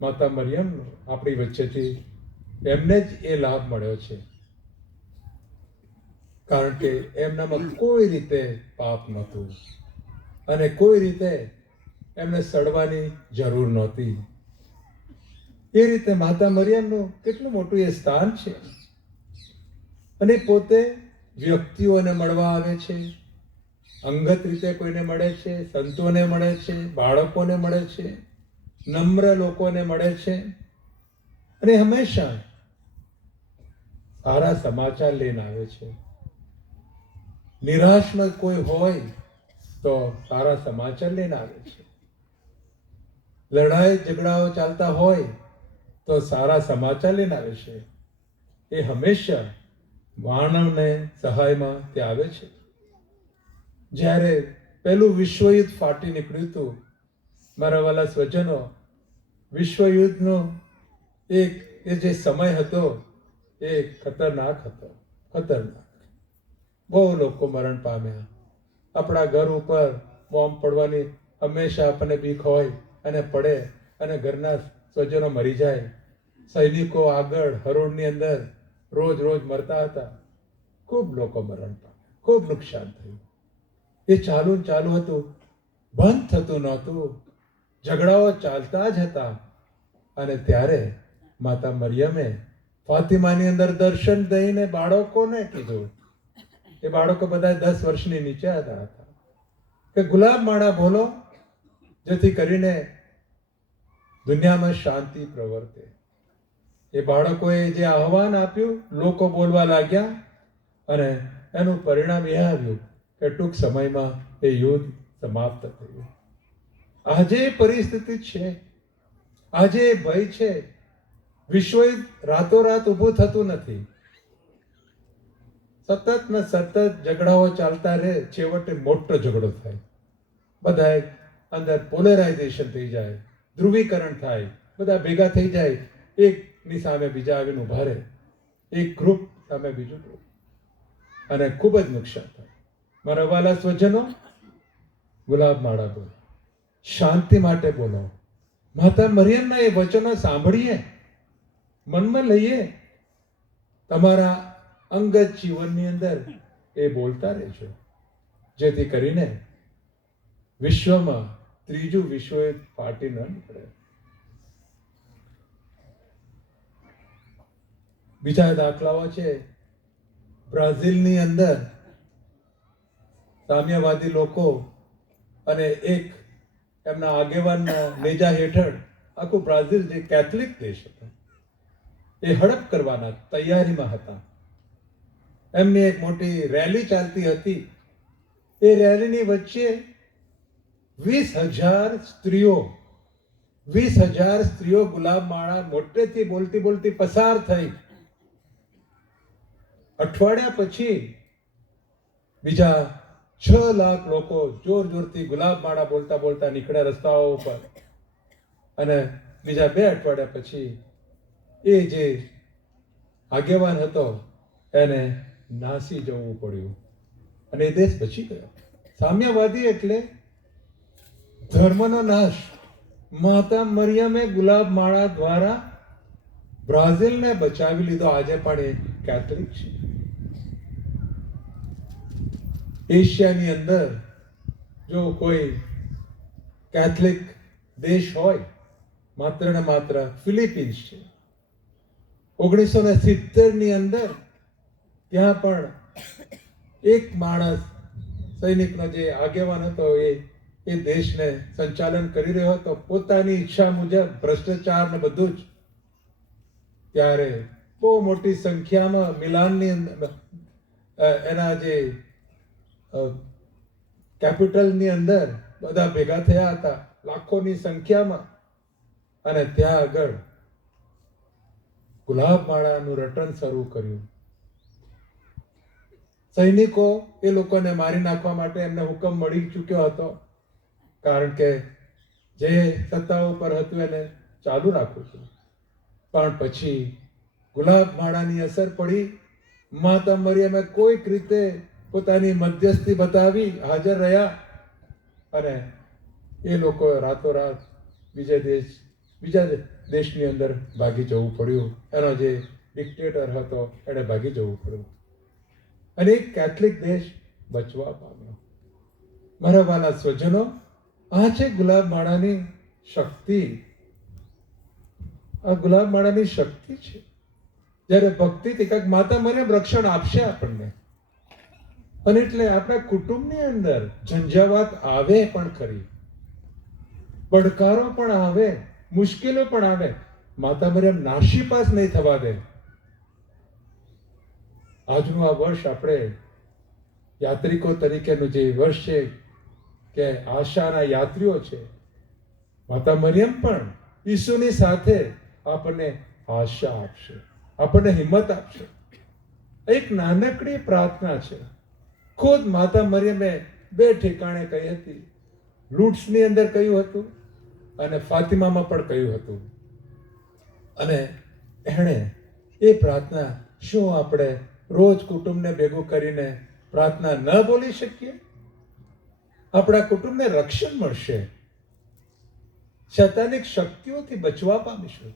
માતા મરિયમનું આપણી વચ્ચેથી એમને જ એ લાભ મળ્યો છે, કારણ કે એમનામાં કોઈ રીતે પાપ નહોતું અને કોઈ રીતે એમને સડવાની જરૂર નહોતી. એ રીતે માતા મરિયમનું કેટલું મોટું એ સ્થાન છે. અને પોતે વ્યક્તિઓને મળવા આવે છે, અંગત રીતે કોઈને મળે છે, સંતોને મળે છે, બાળકોને મળે છે, નમ્ર લોકોને મળે છે, અને હંમેશા સારા સમાચાર લઈને આવે છે. નિરાશમાં કોઈ હોય તો સારા સમાચાર લઈને આવે છે. લડાઈ ઝઘડાઓ ચાલતા હોય તો સારા સમાચાર લઈને આવે છે. એ હંમેશા માનવને સહાયમાં તે આવે છે. જ્યારે પહેલું વિશ્વયુદ્ધ ફાટી નીકળ્યું હતું, મારા વાલા સ્વજનો, વિશ્વયુદ્ધનો એ જે સમય હતો એ ખતરનાક હતો. ખતરનાક. બહુ લોકો મરણ પામ્યા. આપણા ઘર ઉપર બોમ્બ પડવાની હંમેશા આપણને બીક હોય અને પડે અને ઘરના સ્વજનો મરી જાય. સૈનિકો આગળ હરોળની અંદર રોજ રોજ મરતા હતા. ખૂબ લોકો મરણ પામ્યા, ખૂબ નુકસાન થયું. એ ચાલુ હતું, બંધ થતું નહોતું. ઝઘડાઓ ચાલતા જ હતા. અને ત્યારે માતા મરિયમે ફાતિમાની અંદર દર્શન દઈને બાળકોને કીધું, એ બાળકો બધા 10 વર્ષની નીચે હતા, કે ગુલાબ માળા બોલો, જેથી કરીને દુનિયામાં શાંતિ પ્રવર્તે. એ બાળકોએ જે આહવાન આપ્યું, લોકો બોલવા લાગ્યા અને એનું પરિણામ એ આવ્યું કે ટૂંક સમયમાં એ યુદ્ધ સમાપ્ત થયું. આજે એ પરિસ્થિતિ છે, આજે એ ભય છે. વિશ્વયુદ્ધ રાતોરાત ઊભું થતું નથી. સતત ને સતત ઝઘડાઓ ચાલતા રહે, છેવટે મોટો ઝઘડો થાય. બધા અંદર પોલરાઇઝેશન થઈ જાય, ધ્રુવીકરણ થાય, બધા ભેગા થઈ જાય, એકની સામે બીજા આવીને ઉભા રહે, એક ગ્રુપ સામે બીજું ગ્રુપ, અને ખૂબ જ નુકસાન થાય. મારા વાલા સ્વજનો, ગુલાબ માળા બોલો, શાંતિ માટે બોલો. માતા મરિયમના એ વચનો સાંભળીએ, મનમાં લઈએ, તમારા અંગત જીવનની અંદર એ બોલતા રહેજો, જેથી કરીને વિશ્વમાં ત્રીજું વિશ્વયુદ્ધ ફાટી ન નીકળે. બીજા દાખલાઓ છે. બ્રાઝિલની અંદર સામ્યવાદી લોકો અને એક એમના આગેવાનના નેજા હેઠળ આખું બ્રાઝિલ, જે કેથલિક દેશ હતો, એ હડપ કરવાના તૈયારીમાં હતા. એમની એક મોટી રેલી ચાલતી હતી. એ રેલીની વચ્ચે 20,000 સ્ત્રીઓ ગુલાબ માળા મોટેથી બોલતી બોલતી પસાર થઈ. અઠવાડિયા પછી બીજા 6 લાખ લોકો જોર જોરથી ગુલાબ માળા બોલતા બોલતા નીકળ્યા રસ્તાઓ ઉપર. અને બીજા 2 અઠવાડિયા પછી એ જે આગેવાન હતો એને નાસી જવું પડ્યું અને એ દેશ બચી ગયો. સામ્યવાદી એટલે ધર્મનો નાશ. માતા મરિયમે ગુલાબ માળા દ્વારા બ્રાઝિલને બચાવી લીધો. આજે પણ એ કેથલિક છે. એશિયાની અંદર જો કોઈ કેથલિક દેશ હોય, માત્ર ને માત્ર ફિલિપિન્સ છે. 1970ની અંદર ત્યાં પણ એક માણસ સૈનિકનો જે આગેવાન હતો એ દેશને સંચાલન કરી રહ્યો હતો પોતાની ઈચ્છા મુજબ, ભ્રષ્ટાચાર ને બધું જ. ત્યારે બહુ મોટી સંખ્યામાં મિલાનની અંદર એના જે કેપિટલની અંદર બધા ભેગા થયા હતા લાખોની સંખ્યામાં, અને ત્યાં આગળ ગુલાબમાળાનું રટણ શરૂ કર્યું. સૈનિકો એ લોકોને મારી નાખવા માટે એમને હુકમ મળી ચૂક્યો હતો, કારણ કે જે સત્તા ઉપર હતું એને ચાલુ રાખવું હતું. પણ પછી ગુલાબમાળાની અસર પડી. માતા મરિયમે કોઈક રીતે પોતાની મધ્યસ્થી બતાવી હાજર રહ્યા, અને એ લોકો રાતોરાત બીજા દેશની અંદર ભાગી જવું પડ્યું. એનો જે ડિક્ટેટર હતો એને ભાગી જવું પડ્યું, અને એક કેથલિક દેશ બચવા પામ્યો. મારા વાલા સ્વજનો, આ છે ગુલાબમાળાની શક્તિ. આ ગુલાબમાળાની શક્તિ છે. જ્યારે ભક્તિથી કંઈક માતા મરિયમ રક્ષણ આપશે આપણને. અને એટલે આપણા કુટુંબની અંદર ઝંઝાવાત આવે પણ ખરી, પડકારો પણ આવે, મુશ્કેલો પણ આવે, માતા મરિયમ નાશીપાસ નહીં થવા દે. આજનું આ વર્ષ આપણે યાત્રિકો તરીકેનું જે વર્ષ છે કે આશાના યાત્રીઓ છે, માતા મરિયમ પણ ઈસુની સાથે આપણને આશા આપશે, આપણને હિંમત આપશે. એક નાનકડી પ્રાર્થના છે. ખુદ માતા મરિયમે બે ઠેકાણે કહી હતી. લૂટ્સની અંદર કહ્યું હતું અને ફાતિમામાં પણ કહ્યું હતું. અને એણે એ પ્રાર્થના શું આપણે રોજ કુટુંબને ભેગું કરીને પ્રાર્થના ન બોલી શકીએ? આપણા કુટુંબને રક્ષણ મળશે, શૈતાનિક શક્તિઓથી બચવા પામીશું,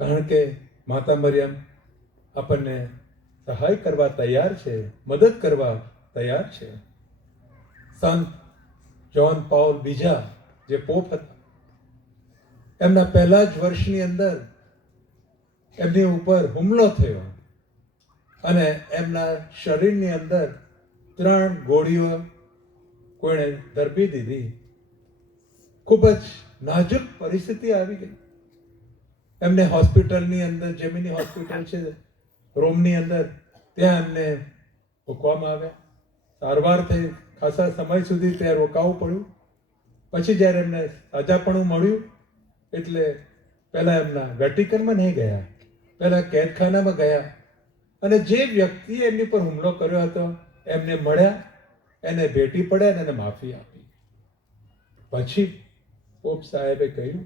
કારણ કે માતા મરિયમ આપણને સહાય કરવા તૈયાર છે, મદદ કરવા તૈયાર છે. સંત જ્હોન પાઉલ બીજા જે પોપ હતા, એમના પહેલા જ વર્ષની અંદર એમની ઉપર હુમલો થયો અને એમના શરીરની અંદર 3 ગોળીઓ કોઈને ધરબી દીધી. ખૂબ જ નાજુક પરિસ્થિતિ આવી ગઈ. એમને હોસ્પિટલની અંદર, જેમિની હોસ્પિટલ છે રોમની અંદર, ત્યાં એમને મૂકવામાં આવ્યા. સારવાર થઈ, ખાસા સમય સુધી ત્યાં રોકાવું પડ્યું. પછી જ્યારે એમને તાજાપણું મળ્યું એટલે પહેલા એમના વેટિકનમાં નહીં ગયા, પહેલા કેદખાનામાં ગયા, અને જે વ્યક્તિએ એમની પર હુમલો કર્યો હતો એમને મળ્યા, એને ભેટી પડ્યા અને એને માફી આપી. પછી પોપ સાહેબે કહ્યું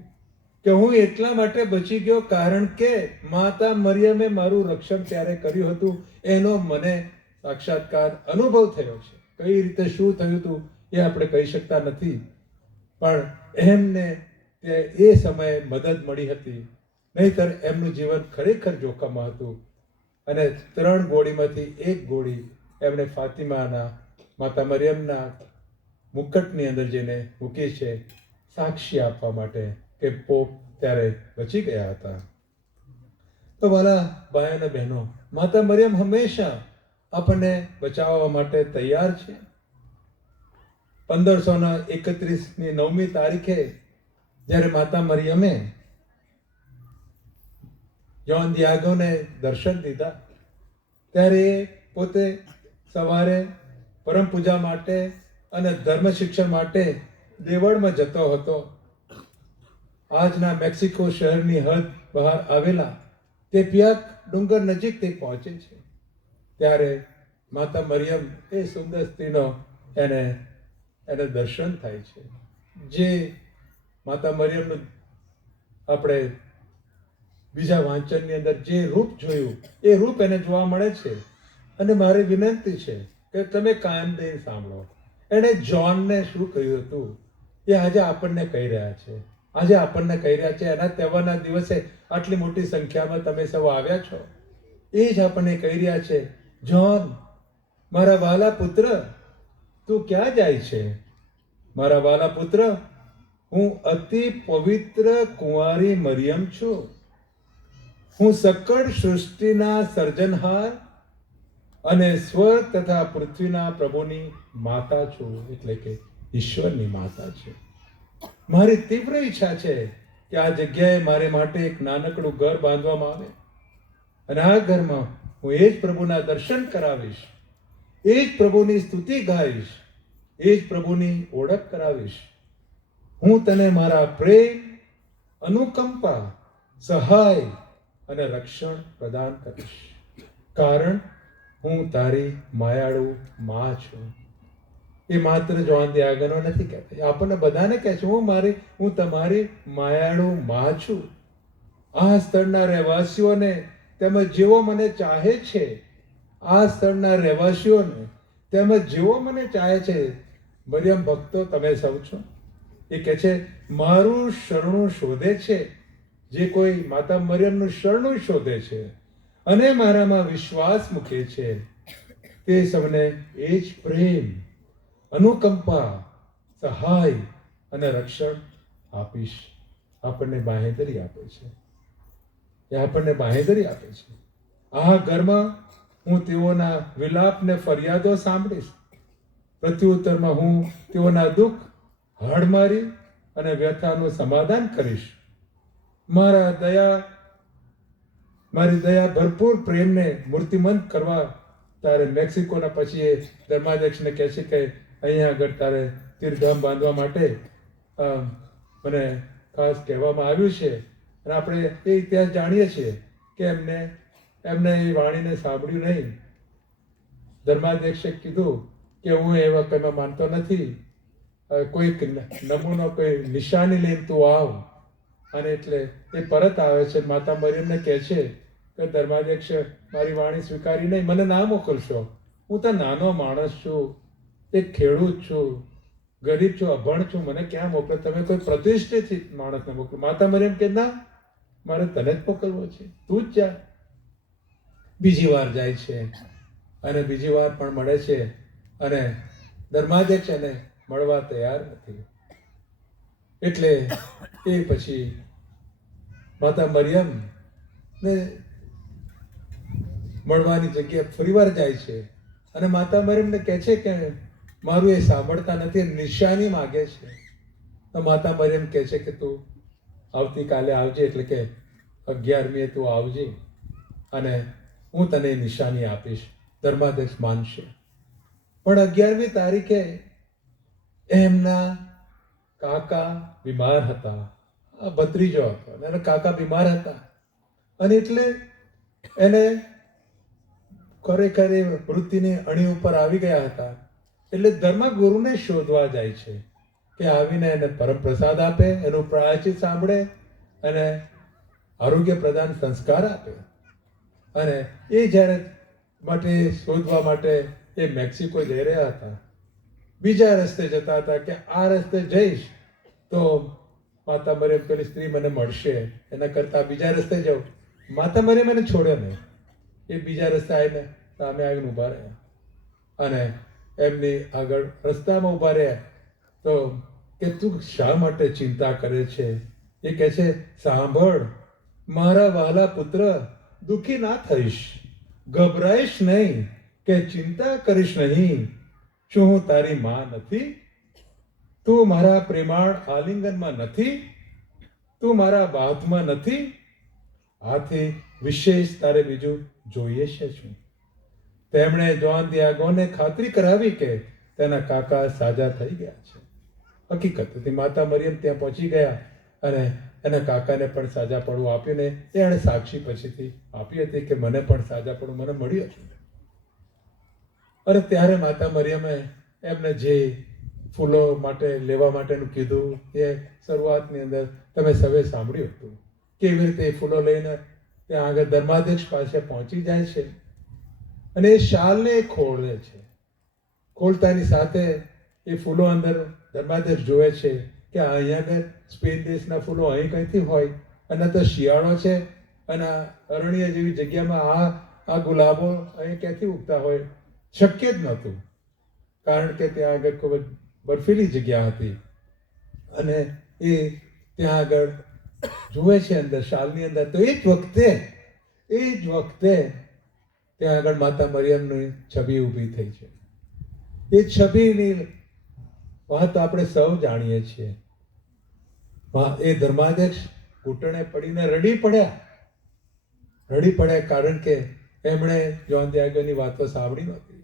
કે હું એટલા માટે બચી ગયો કારણ કે માતા મરિયમે મારું રક્ષણ ત્યારે કર્યું હતું, એનો મને સાક્ષાત્કાર અનુભવ થયો છે. કઈ રીતે શું થયું હતું એ આપણે કહી શકતા નથી, પણ એમને એ સમયે મદદ મળી હતી, નહીંતર એમનું જીવન ખરેખર જોખમમાં હતું. અને 3 ગોળીમાંથી 1 ગોળી એમણે ફાતિમાના, માતા મરિયમના મુકટની અંદર જઈને મૂકી છે, સાક્ષી આપવા માટે કે પોપ ત્યારે બચી ગયા હતા. તો વાલા ભાઈઓ અને બહેનો, માતા મરિયમ હંમેશા આપણને બચાવવા માટે તૈયાર છે. 1531ની 9મી તારીખે જ્યારે માતા મરિયમે જ્હોન દિયાગોને દર્શન દીધા, ત્યારે પોતે સવારે પરમ પૂજા માટે અને ધર્મ શિક્ષણ માટે દેવળમાં જતો હતો. આજના મેક્સિકો શહેરની હદ બહાર આવેલા તેપિયાક ડુંગર નજીક તે પહોંચે છે. ત્યારે માતા મરિયમ એ સુંદર સ્ત્રીનો એને દર્શન થાય છે. જે માતા મરિયમનું આપણે બીજા વાંચનની અંદર જે રૂપ જોયું એ રૂપ એને જોવા મળે છે. અને મારી વિનંતી છે કે તમે કાયમ દઈને સાંભળો. એણે જ્હોનને શું કહ્યું હતું એ આજે આપણને કહી રહ્યા છે. આજે આપણને કહી રહ્યા છે. એના તહેવારના દિવસે આટલી મોટી સંખ્યામાં તમે સૌ આવ્યા છો, એ જ આપણને કહી રહ્યા છે, જ્હોન મારા વાલા પુત્ર, તું ક્યાં જાય છે? મારા વાલા પુત્ર, હું અતિ પવિત્ર કુંવારી મરિયમ છું. હું સકળ સૃષ્ટિના સર્જનહાર અને સ્વર્ગ તથા પૃથ્વીના પ્રભુની માતા છું, એટલે કે ઈશ્વરની માતા છે. મારી તીવ્ર ઈચ્છા છે કે આ જગ્યાએ મારે માટે એક નાનકડું ઘર બાંધવામાં આવે અને આ ઘરમાં હું એ જ પ્રભુના દર્શન કરાવીશ, એ જ પ્રભુની સ્તુતિ ગાઈશ, એ જ પ્રભુની ઓળખ કરાવીશ. હું તને મારા પ્રેમ, અનુકંપા, સહાય અને રક્ષણ પ્રદાન કરીશ, કારણ હું તારી માયાળુ માં છું. એ માત્ર જોન દી આગળનો નથી કહેતા, એ આપણને બધાને કહે છે, હું તમારી માયાળુ માં છું. આ સ્થળના રહેવાસીઓને તેમજ જેવો મને ચાહે છે, આ સ્થળના રહેવાસીઓને તેમજ જેવો મને ચાહે છે. મરિયમ ભક્તો તમે સૌ છો. એ કહે છે મારું શરણું શોધે છે, જે કોઈ માતા મરિયમનું શરણું શોધે છે અને મારામાં વિશ્વાસ મૂકે છે, તે સૌને એ જ પ્રેમ, અનુકંપા, સહાય અને રક્ષણ આપીશ. આપણને બાંહેધરી આપે છે, એ આપણને બાંહેધરી આપે છે. આ ઘરમાં હું તેઓના વિલાપ ને ફરિયાદો સાંભળીશ, પ્રત્યુત્તરમાં હું તેઓના દુઃખ હાડમારી અને વ્યથાનું સમાધાન કરીશ. મારી દયા ભરપૂર પ્રેમને મૂર્તિમંત કરવા તારે મેક્સિકોના પછી એ ધર્માધ્યક્ષને કહે છે કે અહીંયા આગળ તારે તીર્થધામ બાંધવા માટે મને ખાસ કહેવામાં આવ્યું છે. અને આપણે એ ઇતિહાસ જાણીએ છીએ કે એમને એ વાણીને સાંભળ્યું નહીં. ધર્માધ્યક્ષે કીધું કે હું એવા કંઈમાં માનતો નથી, કોઈક નમૂનો કોઈ નિશાની લઈને તું આવ. અને એટલે એ પરત આવે છે. માતા મરિયમને કહે છે કે ધર્માધ્યક્ષ મારી વાણી સ્વીકારી નહીં, મને ના મોકલશો. હું તો નાનો માણસ છું, એક ખેડૂત છું, ગરીબ છું, અભણ છું, મને ક્યાં મોકલો? તમે કોઈ પ્રતિષ્ઠિત માણસને મોકલો. માતા મરિયમ કે ના, મારે તને જ મોકલવો છે, તું જ જા. બીજી વાર જાય છે અને બીજી વાર પણ મળે છે અને ધર્માધ્યક્ષ એને મળવા તૈયાર નથી. એટલે એ પછી માતા મરિયમ ને મળવાની જગ્યાએ ફરીવાર જાય છે અને માતા મરિયમને કહે છે કે મારું એ સાંભળતા નથી, નિશાની માગે છે. તો માતા મરિયમ કહે છે કે તું આવતીકાલે આવજે, એટલે કે 11મીએ તું આવજે અને હું તને નિશાની આપીશ. ધર્માધ્યક્ષ માનશે. પણ 11મી તારીખે એમના કાકા બીમાર હતા, ભત્રીજો હતો, એના કાકા બીમાર હતા અને એટલે એને ખરેખર મૃત્યુની અણી ઉપર આવી ગયા હતા. એટલે ધર્મગુરુને શોધવા જાય છે કે આવીને એને પરમ પ્રસાદ આપે, એનું પ્રાયશ્ચિત સાંભળે અને આરોગ્ય પ્રદાન સંસ્કાર આપે. અને એ જ્યારે માટે શોધવા માટે એ મેક્સિકો જઈ રહ્યા હતા. બીજા રસ્તે જતા હતા કે આ રસ્તે જઈશ તો માતા મરિયમ પેલી સ્ત્રી મને મળશે, એના કરતાં બીજા રસ્તે જાઉં. માતા મરિયમ એને છોડ્યો નહીં. એ બીજા રસ્તે આવીને સામે આવીને ઊભા રહ્યા અને એમની આગળ રસ્તામાં ઊભા રહ્યા. તો કે તું શા માટે ચિંતા કરે છે? એ કહે છે સાંભળ મારા વહાલા પુત્ર, દુઃખી ના થઈશ, ગભરાઈશ નહીં કે ચિંતા કરીશ નહીં. શું હું તારી માં નથી? તું મારા પ્રેમાળ આલિંગનમાં નથી? તું મારા બાથમાં નથી? આથી વિશેષ તારે બીજું જોઈએ છે શું? તેમણે જોન દિયાગોને ખાતરી કરાવી કે તેના કાકા સાજા થઈ ગયા છે. હકીકત હતી માતા મરિયમ ત્યાં પહોંચી ગયા અને એના કાકાને પણ સાજા પડવું આપ્યું ને એણે સાક્ષી પછીથી આપી હતી કે મને પણ સાજા પડવું મને મળ્યું હતું. અને ત્યારે માતા મરિયમે એમને જે ફૂલો માટે લેવા માટેનું કીધું એ શરૂઆતની અંદર તમે સૌએ સાંભળ્યું હતું. કેવી રીતે એ ફૂલો લઈને ત્યાં આગળ ધર્માધ્યક્ષ પાસે પહોંચી જાય છે અને એ શાલને ખોલે છે. ખોલતાની સાથે એ ફૂલો અંદર ધર્માધ્યક્ષ જોવે છે કે અહીંયા આગળ સ્પેન દેશના ફૂલો અહીં કંઈથી હોય અને તો શિયાળો છે અને અરણ્ય જેવી જગ્યામાં આ ગુલાબો અહીં ક્યાંથી ઉગતા હોય? શક્ય જ નહોતું, કારણ કે ત્યાં આગળ ખૂબ જ બર્ફીલી જગ્યા હતી. અને એ ત્યાં આગળ જુએ છે અંદર શાલની અંદર. તો એ જ વખતે એ જ વખતે ત્યાં આગળ માતા મરિયમની છબી ઊભી થઈ છે. એ છબીની વાત આપણે સૌ જાણીએ છીએ. એ ધર્માધ્યક્ષ ઘૂંટણે પડીને રડી પડ્યા કારણ કે એમણે જોન ત્યાગની વાતો સાંભળી નહોતી.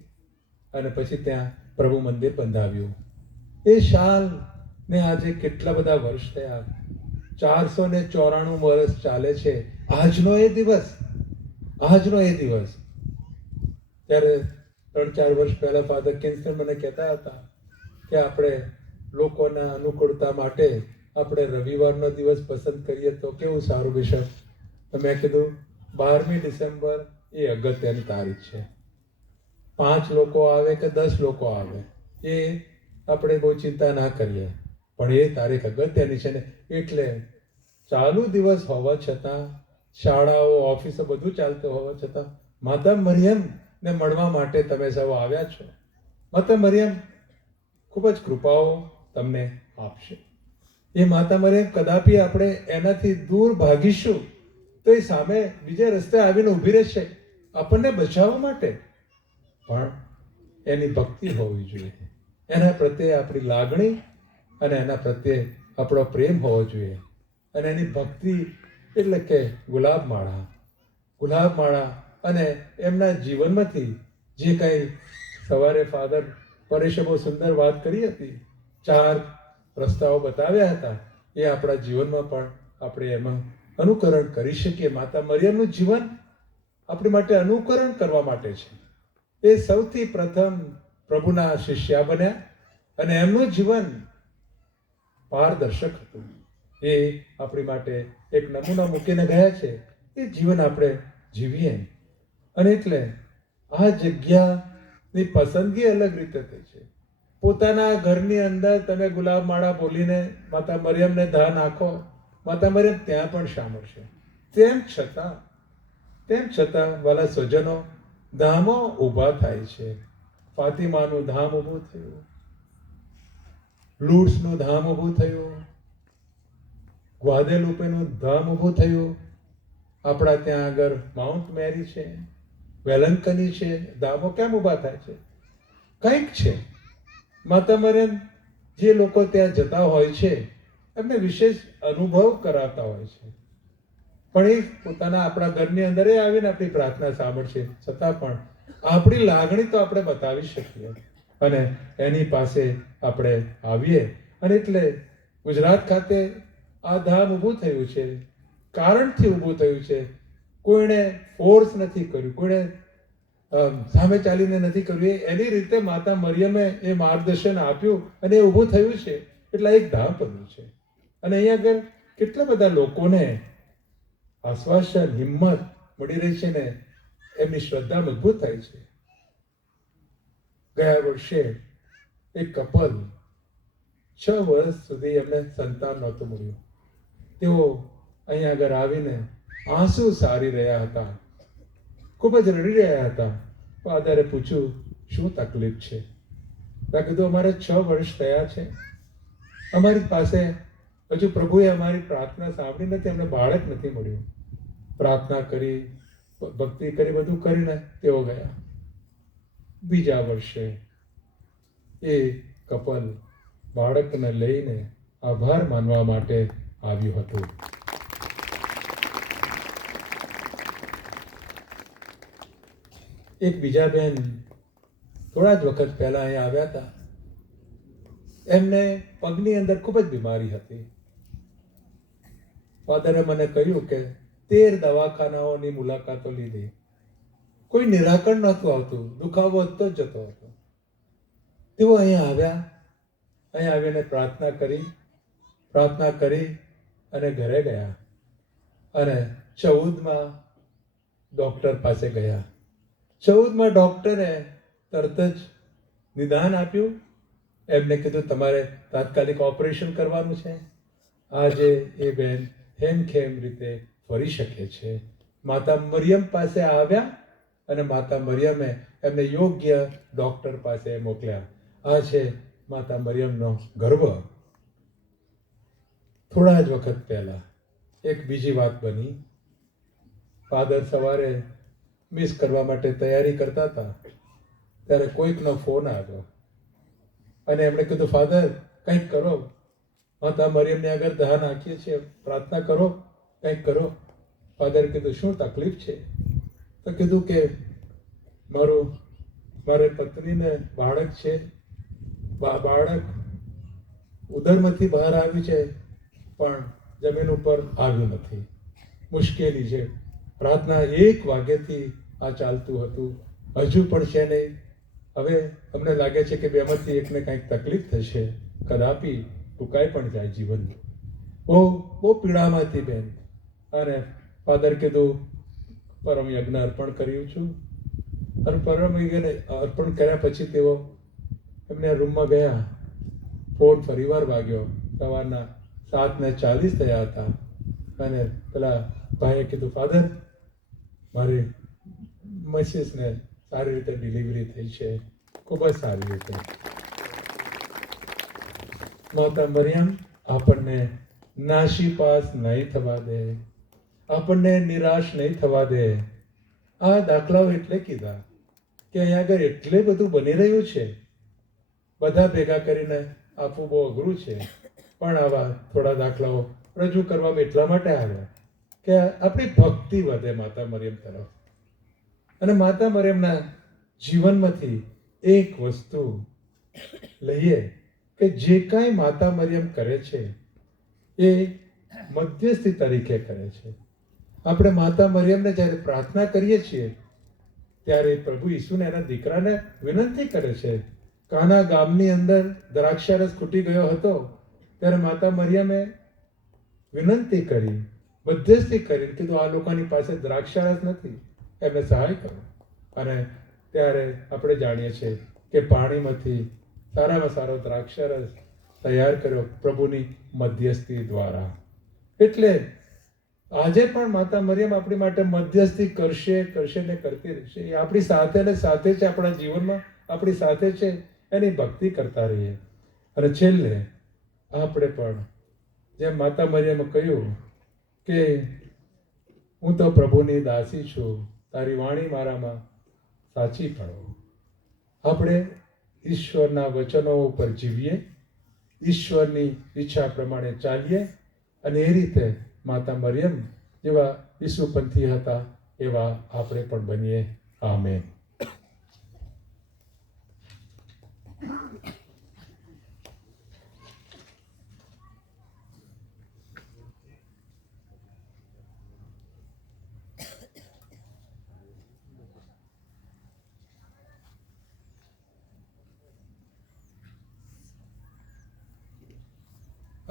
અને પછી ત્યાં પ્રભુ મંદિર બંધાવ્યું. એ શાલ ને આજે કેટલા બધા વર્ષ થયા, 494 વર્ષ ચાલે છે. આજનો એ દિવસ ત્યારે 3-4 વર્ષ પહેલા ફાધર કિન્સન મને કહેતા હતા કે આપણે લોકોના અનુકૂળતા માટે આપણે રવિવારનો દિવસ પસંદ કરીએ તો કેવું સારું બિશપ. તો મેં કીધું 12મી ડિસેમ્બર એ અગત્યની તારીખ છે. 5 લોકો આવે કે 10 લોકો આવે એ આપણે બહુ ચિંતા ના કરીએ, પણ એ તારીખ અગત્યની છે ને. એટલે ચાલુ દિવસ હોવા છતાં, શાળાઓ ઓફિસો બધું ચાલતું હોવા છતાં માતા મરિયમને મળવા માટે તમે સૌ આવ્યા છો. માતા મરિયમ ખૂબ જ કૃપાઓ તમને આપશે. એ માતા મરિયમ કદાપી આપણે એનાથી દૂર ભાગીશું તો એ સામે બીજે રસ્તે આવીને ઊભી રહેશે આપણને બચાવવા માટે. પણ એની ભક્તિ હોવી જોઈએ, એના પ્રત્યે આપણી લાગણી અને એના પ્રત્યે આપણો પ્રેમ હોવો જોઈએ. અને એની ભક્તિ એટલે કે ગુલાબમાળા અને એમના જીવનમાંથી જે કંઈ સવારે ફાધર પરેશે બહુ સુંદર વાત કરી હતી, 4 રસ્તાઓ બતાવ્યા હતા, એ આપણા જીવનમાં પણ આપણે એમાં અનુકરણ કરી શકીએ. માતા મરિયમનું જીવન આપણી માટે અનુકરણ કરવા માટે છે. એ સૌથી પ્રથમ પ્રભુના શિષ્યા બન્યા અને એમનું જીવન પારદર્શક હતું. એ આપણી માટે એક નમૂના મૂકીને ગયા છે. એ જીવન આપણે જીવીએ. અને એટલે આ જગ્યાની પસંદગી અલગ રીતે થઈ છે. પોતાના ઘરની અંદર તમે ગુલાબ માળા બોલીને માતા મરિયમને ધા નાખો, માતા મરિયમ ત્યાં પણ શામેલ છે. તેમ છતાં વાલા સ્વજનો, ધામો ઊભા થાય છે. ફાતિમાનું ધામ ઊભું થયું, લૂર્ડ્સનું ધામ ઊભું થયું, ગ્વાદેલુપેનું ધામ ઊભું થયું. આપણા ત્યાં આગળ માઉન્ટ મેરી છે, વેલંકની છે. ધામો કેમ ઊભા થાય છે? કંઈક છે. માતા મરિયમ જે લોકો ત્યાં જતા હોય છે એમને વિશેષ અનુભવ કરાવતા હોય છે. પણ એ પોતાના આપણા ઘરની અંદર આવીને આપણી પ્રાર્થના સાંભળશે, છતાં પણ આપણી લાગણી તો આપણે બતાવી શકીએ અને એની પાસે આપણે આવીએ. અને એટલે ગુજરાત ખાતે આ ધામ ઊભું થયું છે, કારણથી ઊભું થયું છે. કોઈને ફોર્સ નથી કર્યું, કોઈને સામે ચાલીને નથી કર્યું. એની રીતે માતા મરિયમે એ માર્ગદર્શન આપ્યું અને એ ઊભું થયું છે. એટલે એક ધામ બન્યું છે. અને અહીંયા આગળ કેટલા બધા લોકોને આશ્વાસન, હિંમત મળી રહી છે ને એમની શ્રદ્ધા મજબૂત થાય છે. ગયા વર્ષે એક કપલ 6 વર્ષ સુધી એમને સંતાન નહોતું મળ્યું. તેઓ અહીંયા આગળ આવીને આંસુ સારી રહ્યા હતા, ખૂબ જ રડી રહ્યા હતા. ફાધરે પૂછ્યું, શું તકલીફ છે? મેં કીધું, અમારે 6 વર્ષ થયા છે, અમારી પાસે હજુ પ્રભુએ અમારી પ્રાર્થના સાંભળી નથી, અમને બાળક નથી મળ્યું. પ્રાર્થના કરી, ભક્તિ કરી, બધું કરીને તેઓ ગયા. બીજા વર્ષે એ કપલ બાળકને લઈને આભાર માનવા માટે આવ્યું હતું. એક બીજા બેન થોડા જ વખત પહેલા અહીંયા આવ્યા હતા. એમને પગની અંદર ખૂબ જ બીમારી હતી. ફાધરે મને કહ્યું કે 13 દવાખાનાઓની મુલાકાતો લીધી, કોઈ નિરાકરણ નહોતું આવતું, દુખાવો વધતો જ જતો હતો. તેઓ અહીંયા આવ્યા, અહીંયા આવીને પ્રાર્થના કરી અને ઘરે ગયા. અને 14માં ડૉક્ટર પાસે ગયા. 14માં ડૉક્ટરે તરત જ નિદાન આપ્યું. એમને કીધું, તમારે તાત્કાલિક ઓપરેશન કરવાનું છે. આજે એ બેન હેમખેમ રીતે ફરી શકે છે. માતા મરિયમ પાસે આવ્યા અને માતા મરિયમે એમને યોગ્ય ડૉક્ટર પાસે મોકલ્યા. આ છે માતા મરિયમનો ગર્વ. થોડા જ વખત પહેલા એક બીજી વાત બની. ફાધર સવારે મિસ કરવા માટે તૈયારી કરતા હતા ત્યારે કોઈકનો ફોન આવ્યો અને એમણે કીધું, ફાધર કંઈક કરો, માતા મરિયમને આગળ દાહ નાખીએ છીએ, પ્રાર્થના કરો, કંઈક કરો. ફાધર કીધું, શું તકલીફ છે? તો કીધું કે મારે પત્નીને બાળક છે, બાળક ઉદરમાંથી બહાર આવ્યું છે પણ જમીન ઉપર આવ્યું નથી, મુશ્કેલી છે. પ્રાર્થના 1 વાગ્યાથી આ ચાલતું હતું, હજુ પણ છે નહીં. હવે અમને લાગે છે કે બેમાંથી એકને કંઈક તકલીફ થશે, કદાપી ટૂંકાઈ પણ જાય જીવન. બહુ પીડામાં હતી બેન. અને ફાધર કીધું, પરમ યજ્ઞ અર્પણ કર્યું છું. અને પરમ યજ્ઞ અર્પણ કર્યા પછી તેઓ એમના રૂમમાં ગયા. ફોન ફરીવાર વાગ્યો. સવારના 7:40 થયા હતા અને પેલા ભાઈએ કીધું, ફાધર મારી મિસિસને સારી રીતે ડિલિવરી થઈ છે, ખૂબ જ સારી રીતે. માતા મરિયમ આપણને નાસીપાસ નહીં થવા દે, આપણને નિરાશ નહીં થવા દે. આ દાખલાઓ એટલે કીધા કે અહીંયા આગળ એટલે બધું બની રહ્યું છે, બધા ભેગા કરીને આપવું બહુ અઘરું છે. પણ આવા થોડા દાખલાઓ રજૂ કરવામાં એટલા માટે આવ્યા કે આપણી ભક્તિ વધે માતા મરિયમ તરફ. અને માતા મરિયમના જીવનમાંથી એક વસ્તુ લઈએ કે જે કાંઈ માતા મરિયમ કરે છે એ મધ્યસ્થી તરીકે કરે છે. આપણે માતા મરિયમને જ્યારે પ્રાર્થના કરીએ છીએ ત્યારે પ્રભુ ઈસુને એના દીકરાને વિનંતી કરે છે. કાના ગામની અંદર દ્રાક્ષારસ ખૂટી ગયો હતો ત્યારે માતા મરિયમે વિનંતી કરી, મધ્યસ્થી કરી, કીધું આ લોકોની પાસે દ્રાક્ષારસ નથી, એમને સહાય કરો. અને ત્યારે આપણે જાણીએ છીએ કે પાણીમાંથી સારામાં સારો દ્રાક્ષારસ તૈયાર કર્યો પ્રભુની મધ્યસ્થી દ્વારા. એટલે આજે પણ માતા મરિયમ આપણી માટે મધ્યસ્થી કરશે ને કરતી રહેશે. એ આપણી સાથે ને સાથે છે, આપણા જીવનમાં આપણી સાથે છે. એની ભક્તિ કરતા રહીએ. અને છેલ્લે આપણે પણ જેમ માતા મરિયમે કહ્યું કે હું તો પ્રભુની દાસી છું, તારી વાણી મારામાં સાચી પડો. આપણે ઈશ્વરના વચનો ઉપર જીવીએ, ઈશ્વરની ઈચ્છા પ્રમાણે ચાલીએ અને એ રીતે માતા મરિયમ જેવા ઈસુપંથી હતા એવા આપણે પણ બનીએ. આમેન.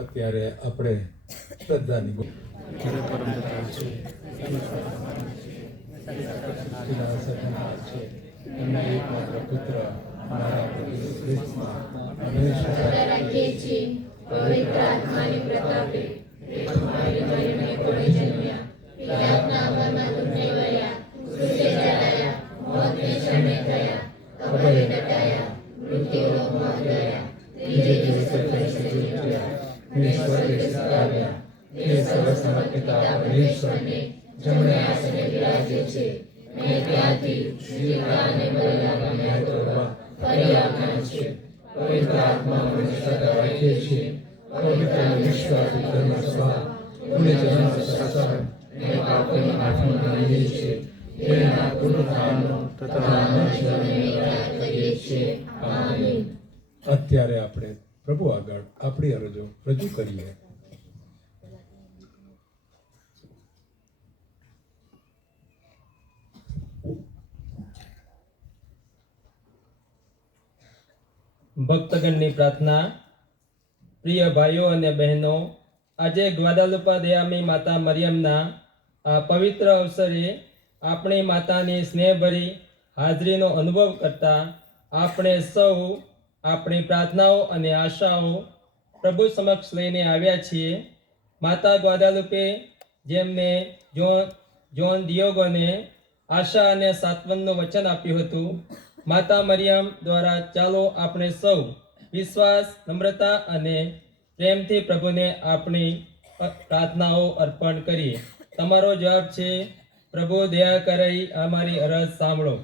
અત્યારે આપણે શ્રદ્ધાની એમના એકમાત્ર પુત્ર અમારા પ્રભુ ઈસુ ખ્રિસ્તમાં રાખીએ છીએ પવિત્ર આત્માની પ્રતાપે તમારી મરિયમને કોળે જન્મ્યા, પિતાના ઘરમાં દુઃખને વર્યા, ક્રૂસે ચડાયા, મોતને શરણે થયા, કબરે દટાયા, મૃત્યુલોકમાં ગયા, ત્રીજે દિવસે ફરીથી ઉઠ્યા, ને સ્વર્ગે સતાવ્યા. તે સર્વસમર્થ પિતા પરમેશ્વરને જમણે આસને બિરાજે છે, ને ત્યાંથી જીવતા અને મરેલા પામ્યા તોડવા ફરી આવનાર છે. પવિત્ર આત્મામાં શ્રદ્ધા રાખીએ છીએ, પવિત્ર વિશ્વાસી ધર્મ સભા, પુણ્યજનોનો સત્સંગ અને પાપોની માફી માંગીએ છીએ. તેના પુનરુત્થાનનો તથા અનંતજીવનની પ્રાર્થના કરીએ છીએ. આમીન. અત્યારે આપણે પ્રભુ આગળ આપણી અરજો રજૂ કરીએ. ભક્તગણની પ્રાર્થના. પ્રિય ભાઈઓ અને બહેનો, આજે ગ્વાદાલુપા દયામય માતા મરિયમના આ પવિત્ર અવસરે આપણી માતાની સ્નેહભરી હાજરીનો અનુભવ કરતા આપણે સૌ આપણી પ્રાર્થનાઓ અને આશાઓ પ્રભુ સમક્ષ લઈને આવ્યા છીએ. માતા ગ્વાદાલુપે જેમને જોન દિયોગોને આશા અને સાંત્વનનું વચન આપ્યું હતું, માતા મરિયમ દ્વારા ચાલો આપણે સૌ વિશ્વાસ, નમ્રતા અને પ્રેમથી પ્રભુને આપણી પ્રાર્થનાઓ અર્પણ કરીએ. તમારો જવાબ છે પ્રભુ દયા કરી અમારી અરજ સાંભળો.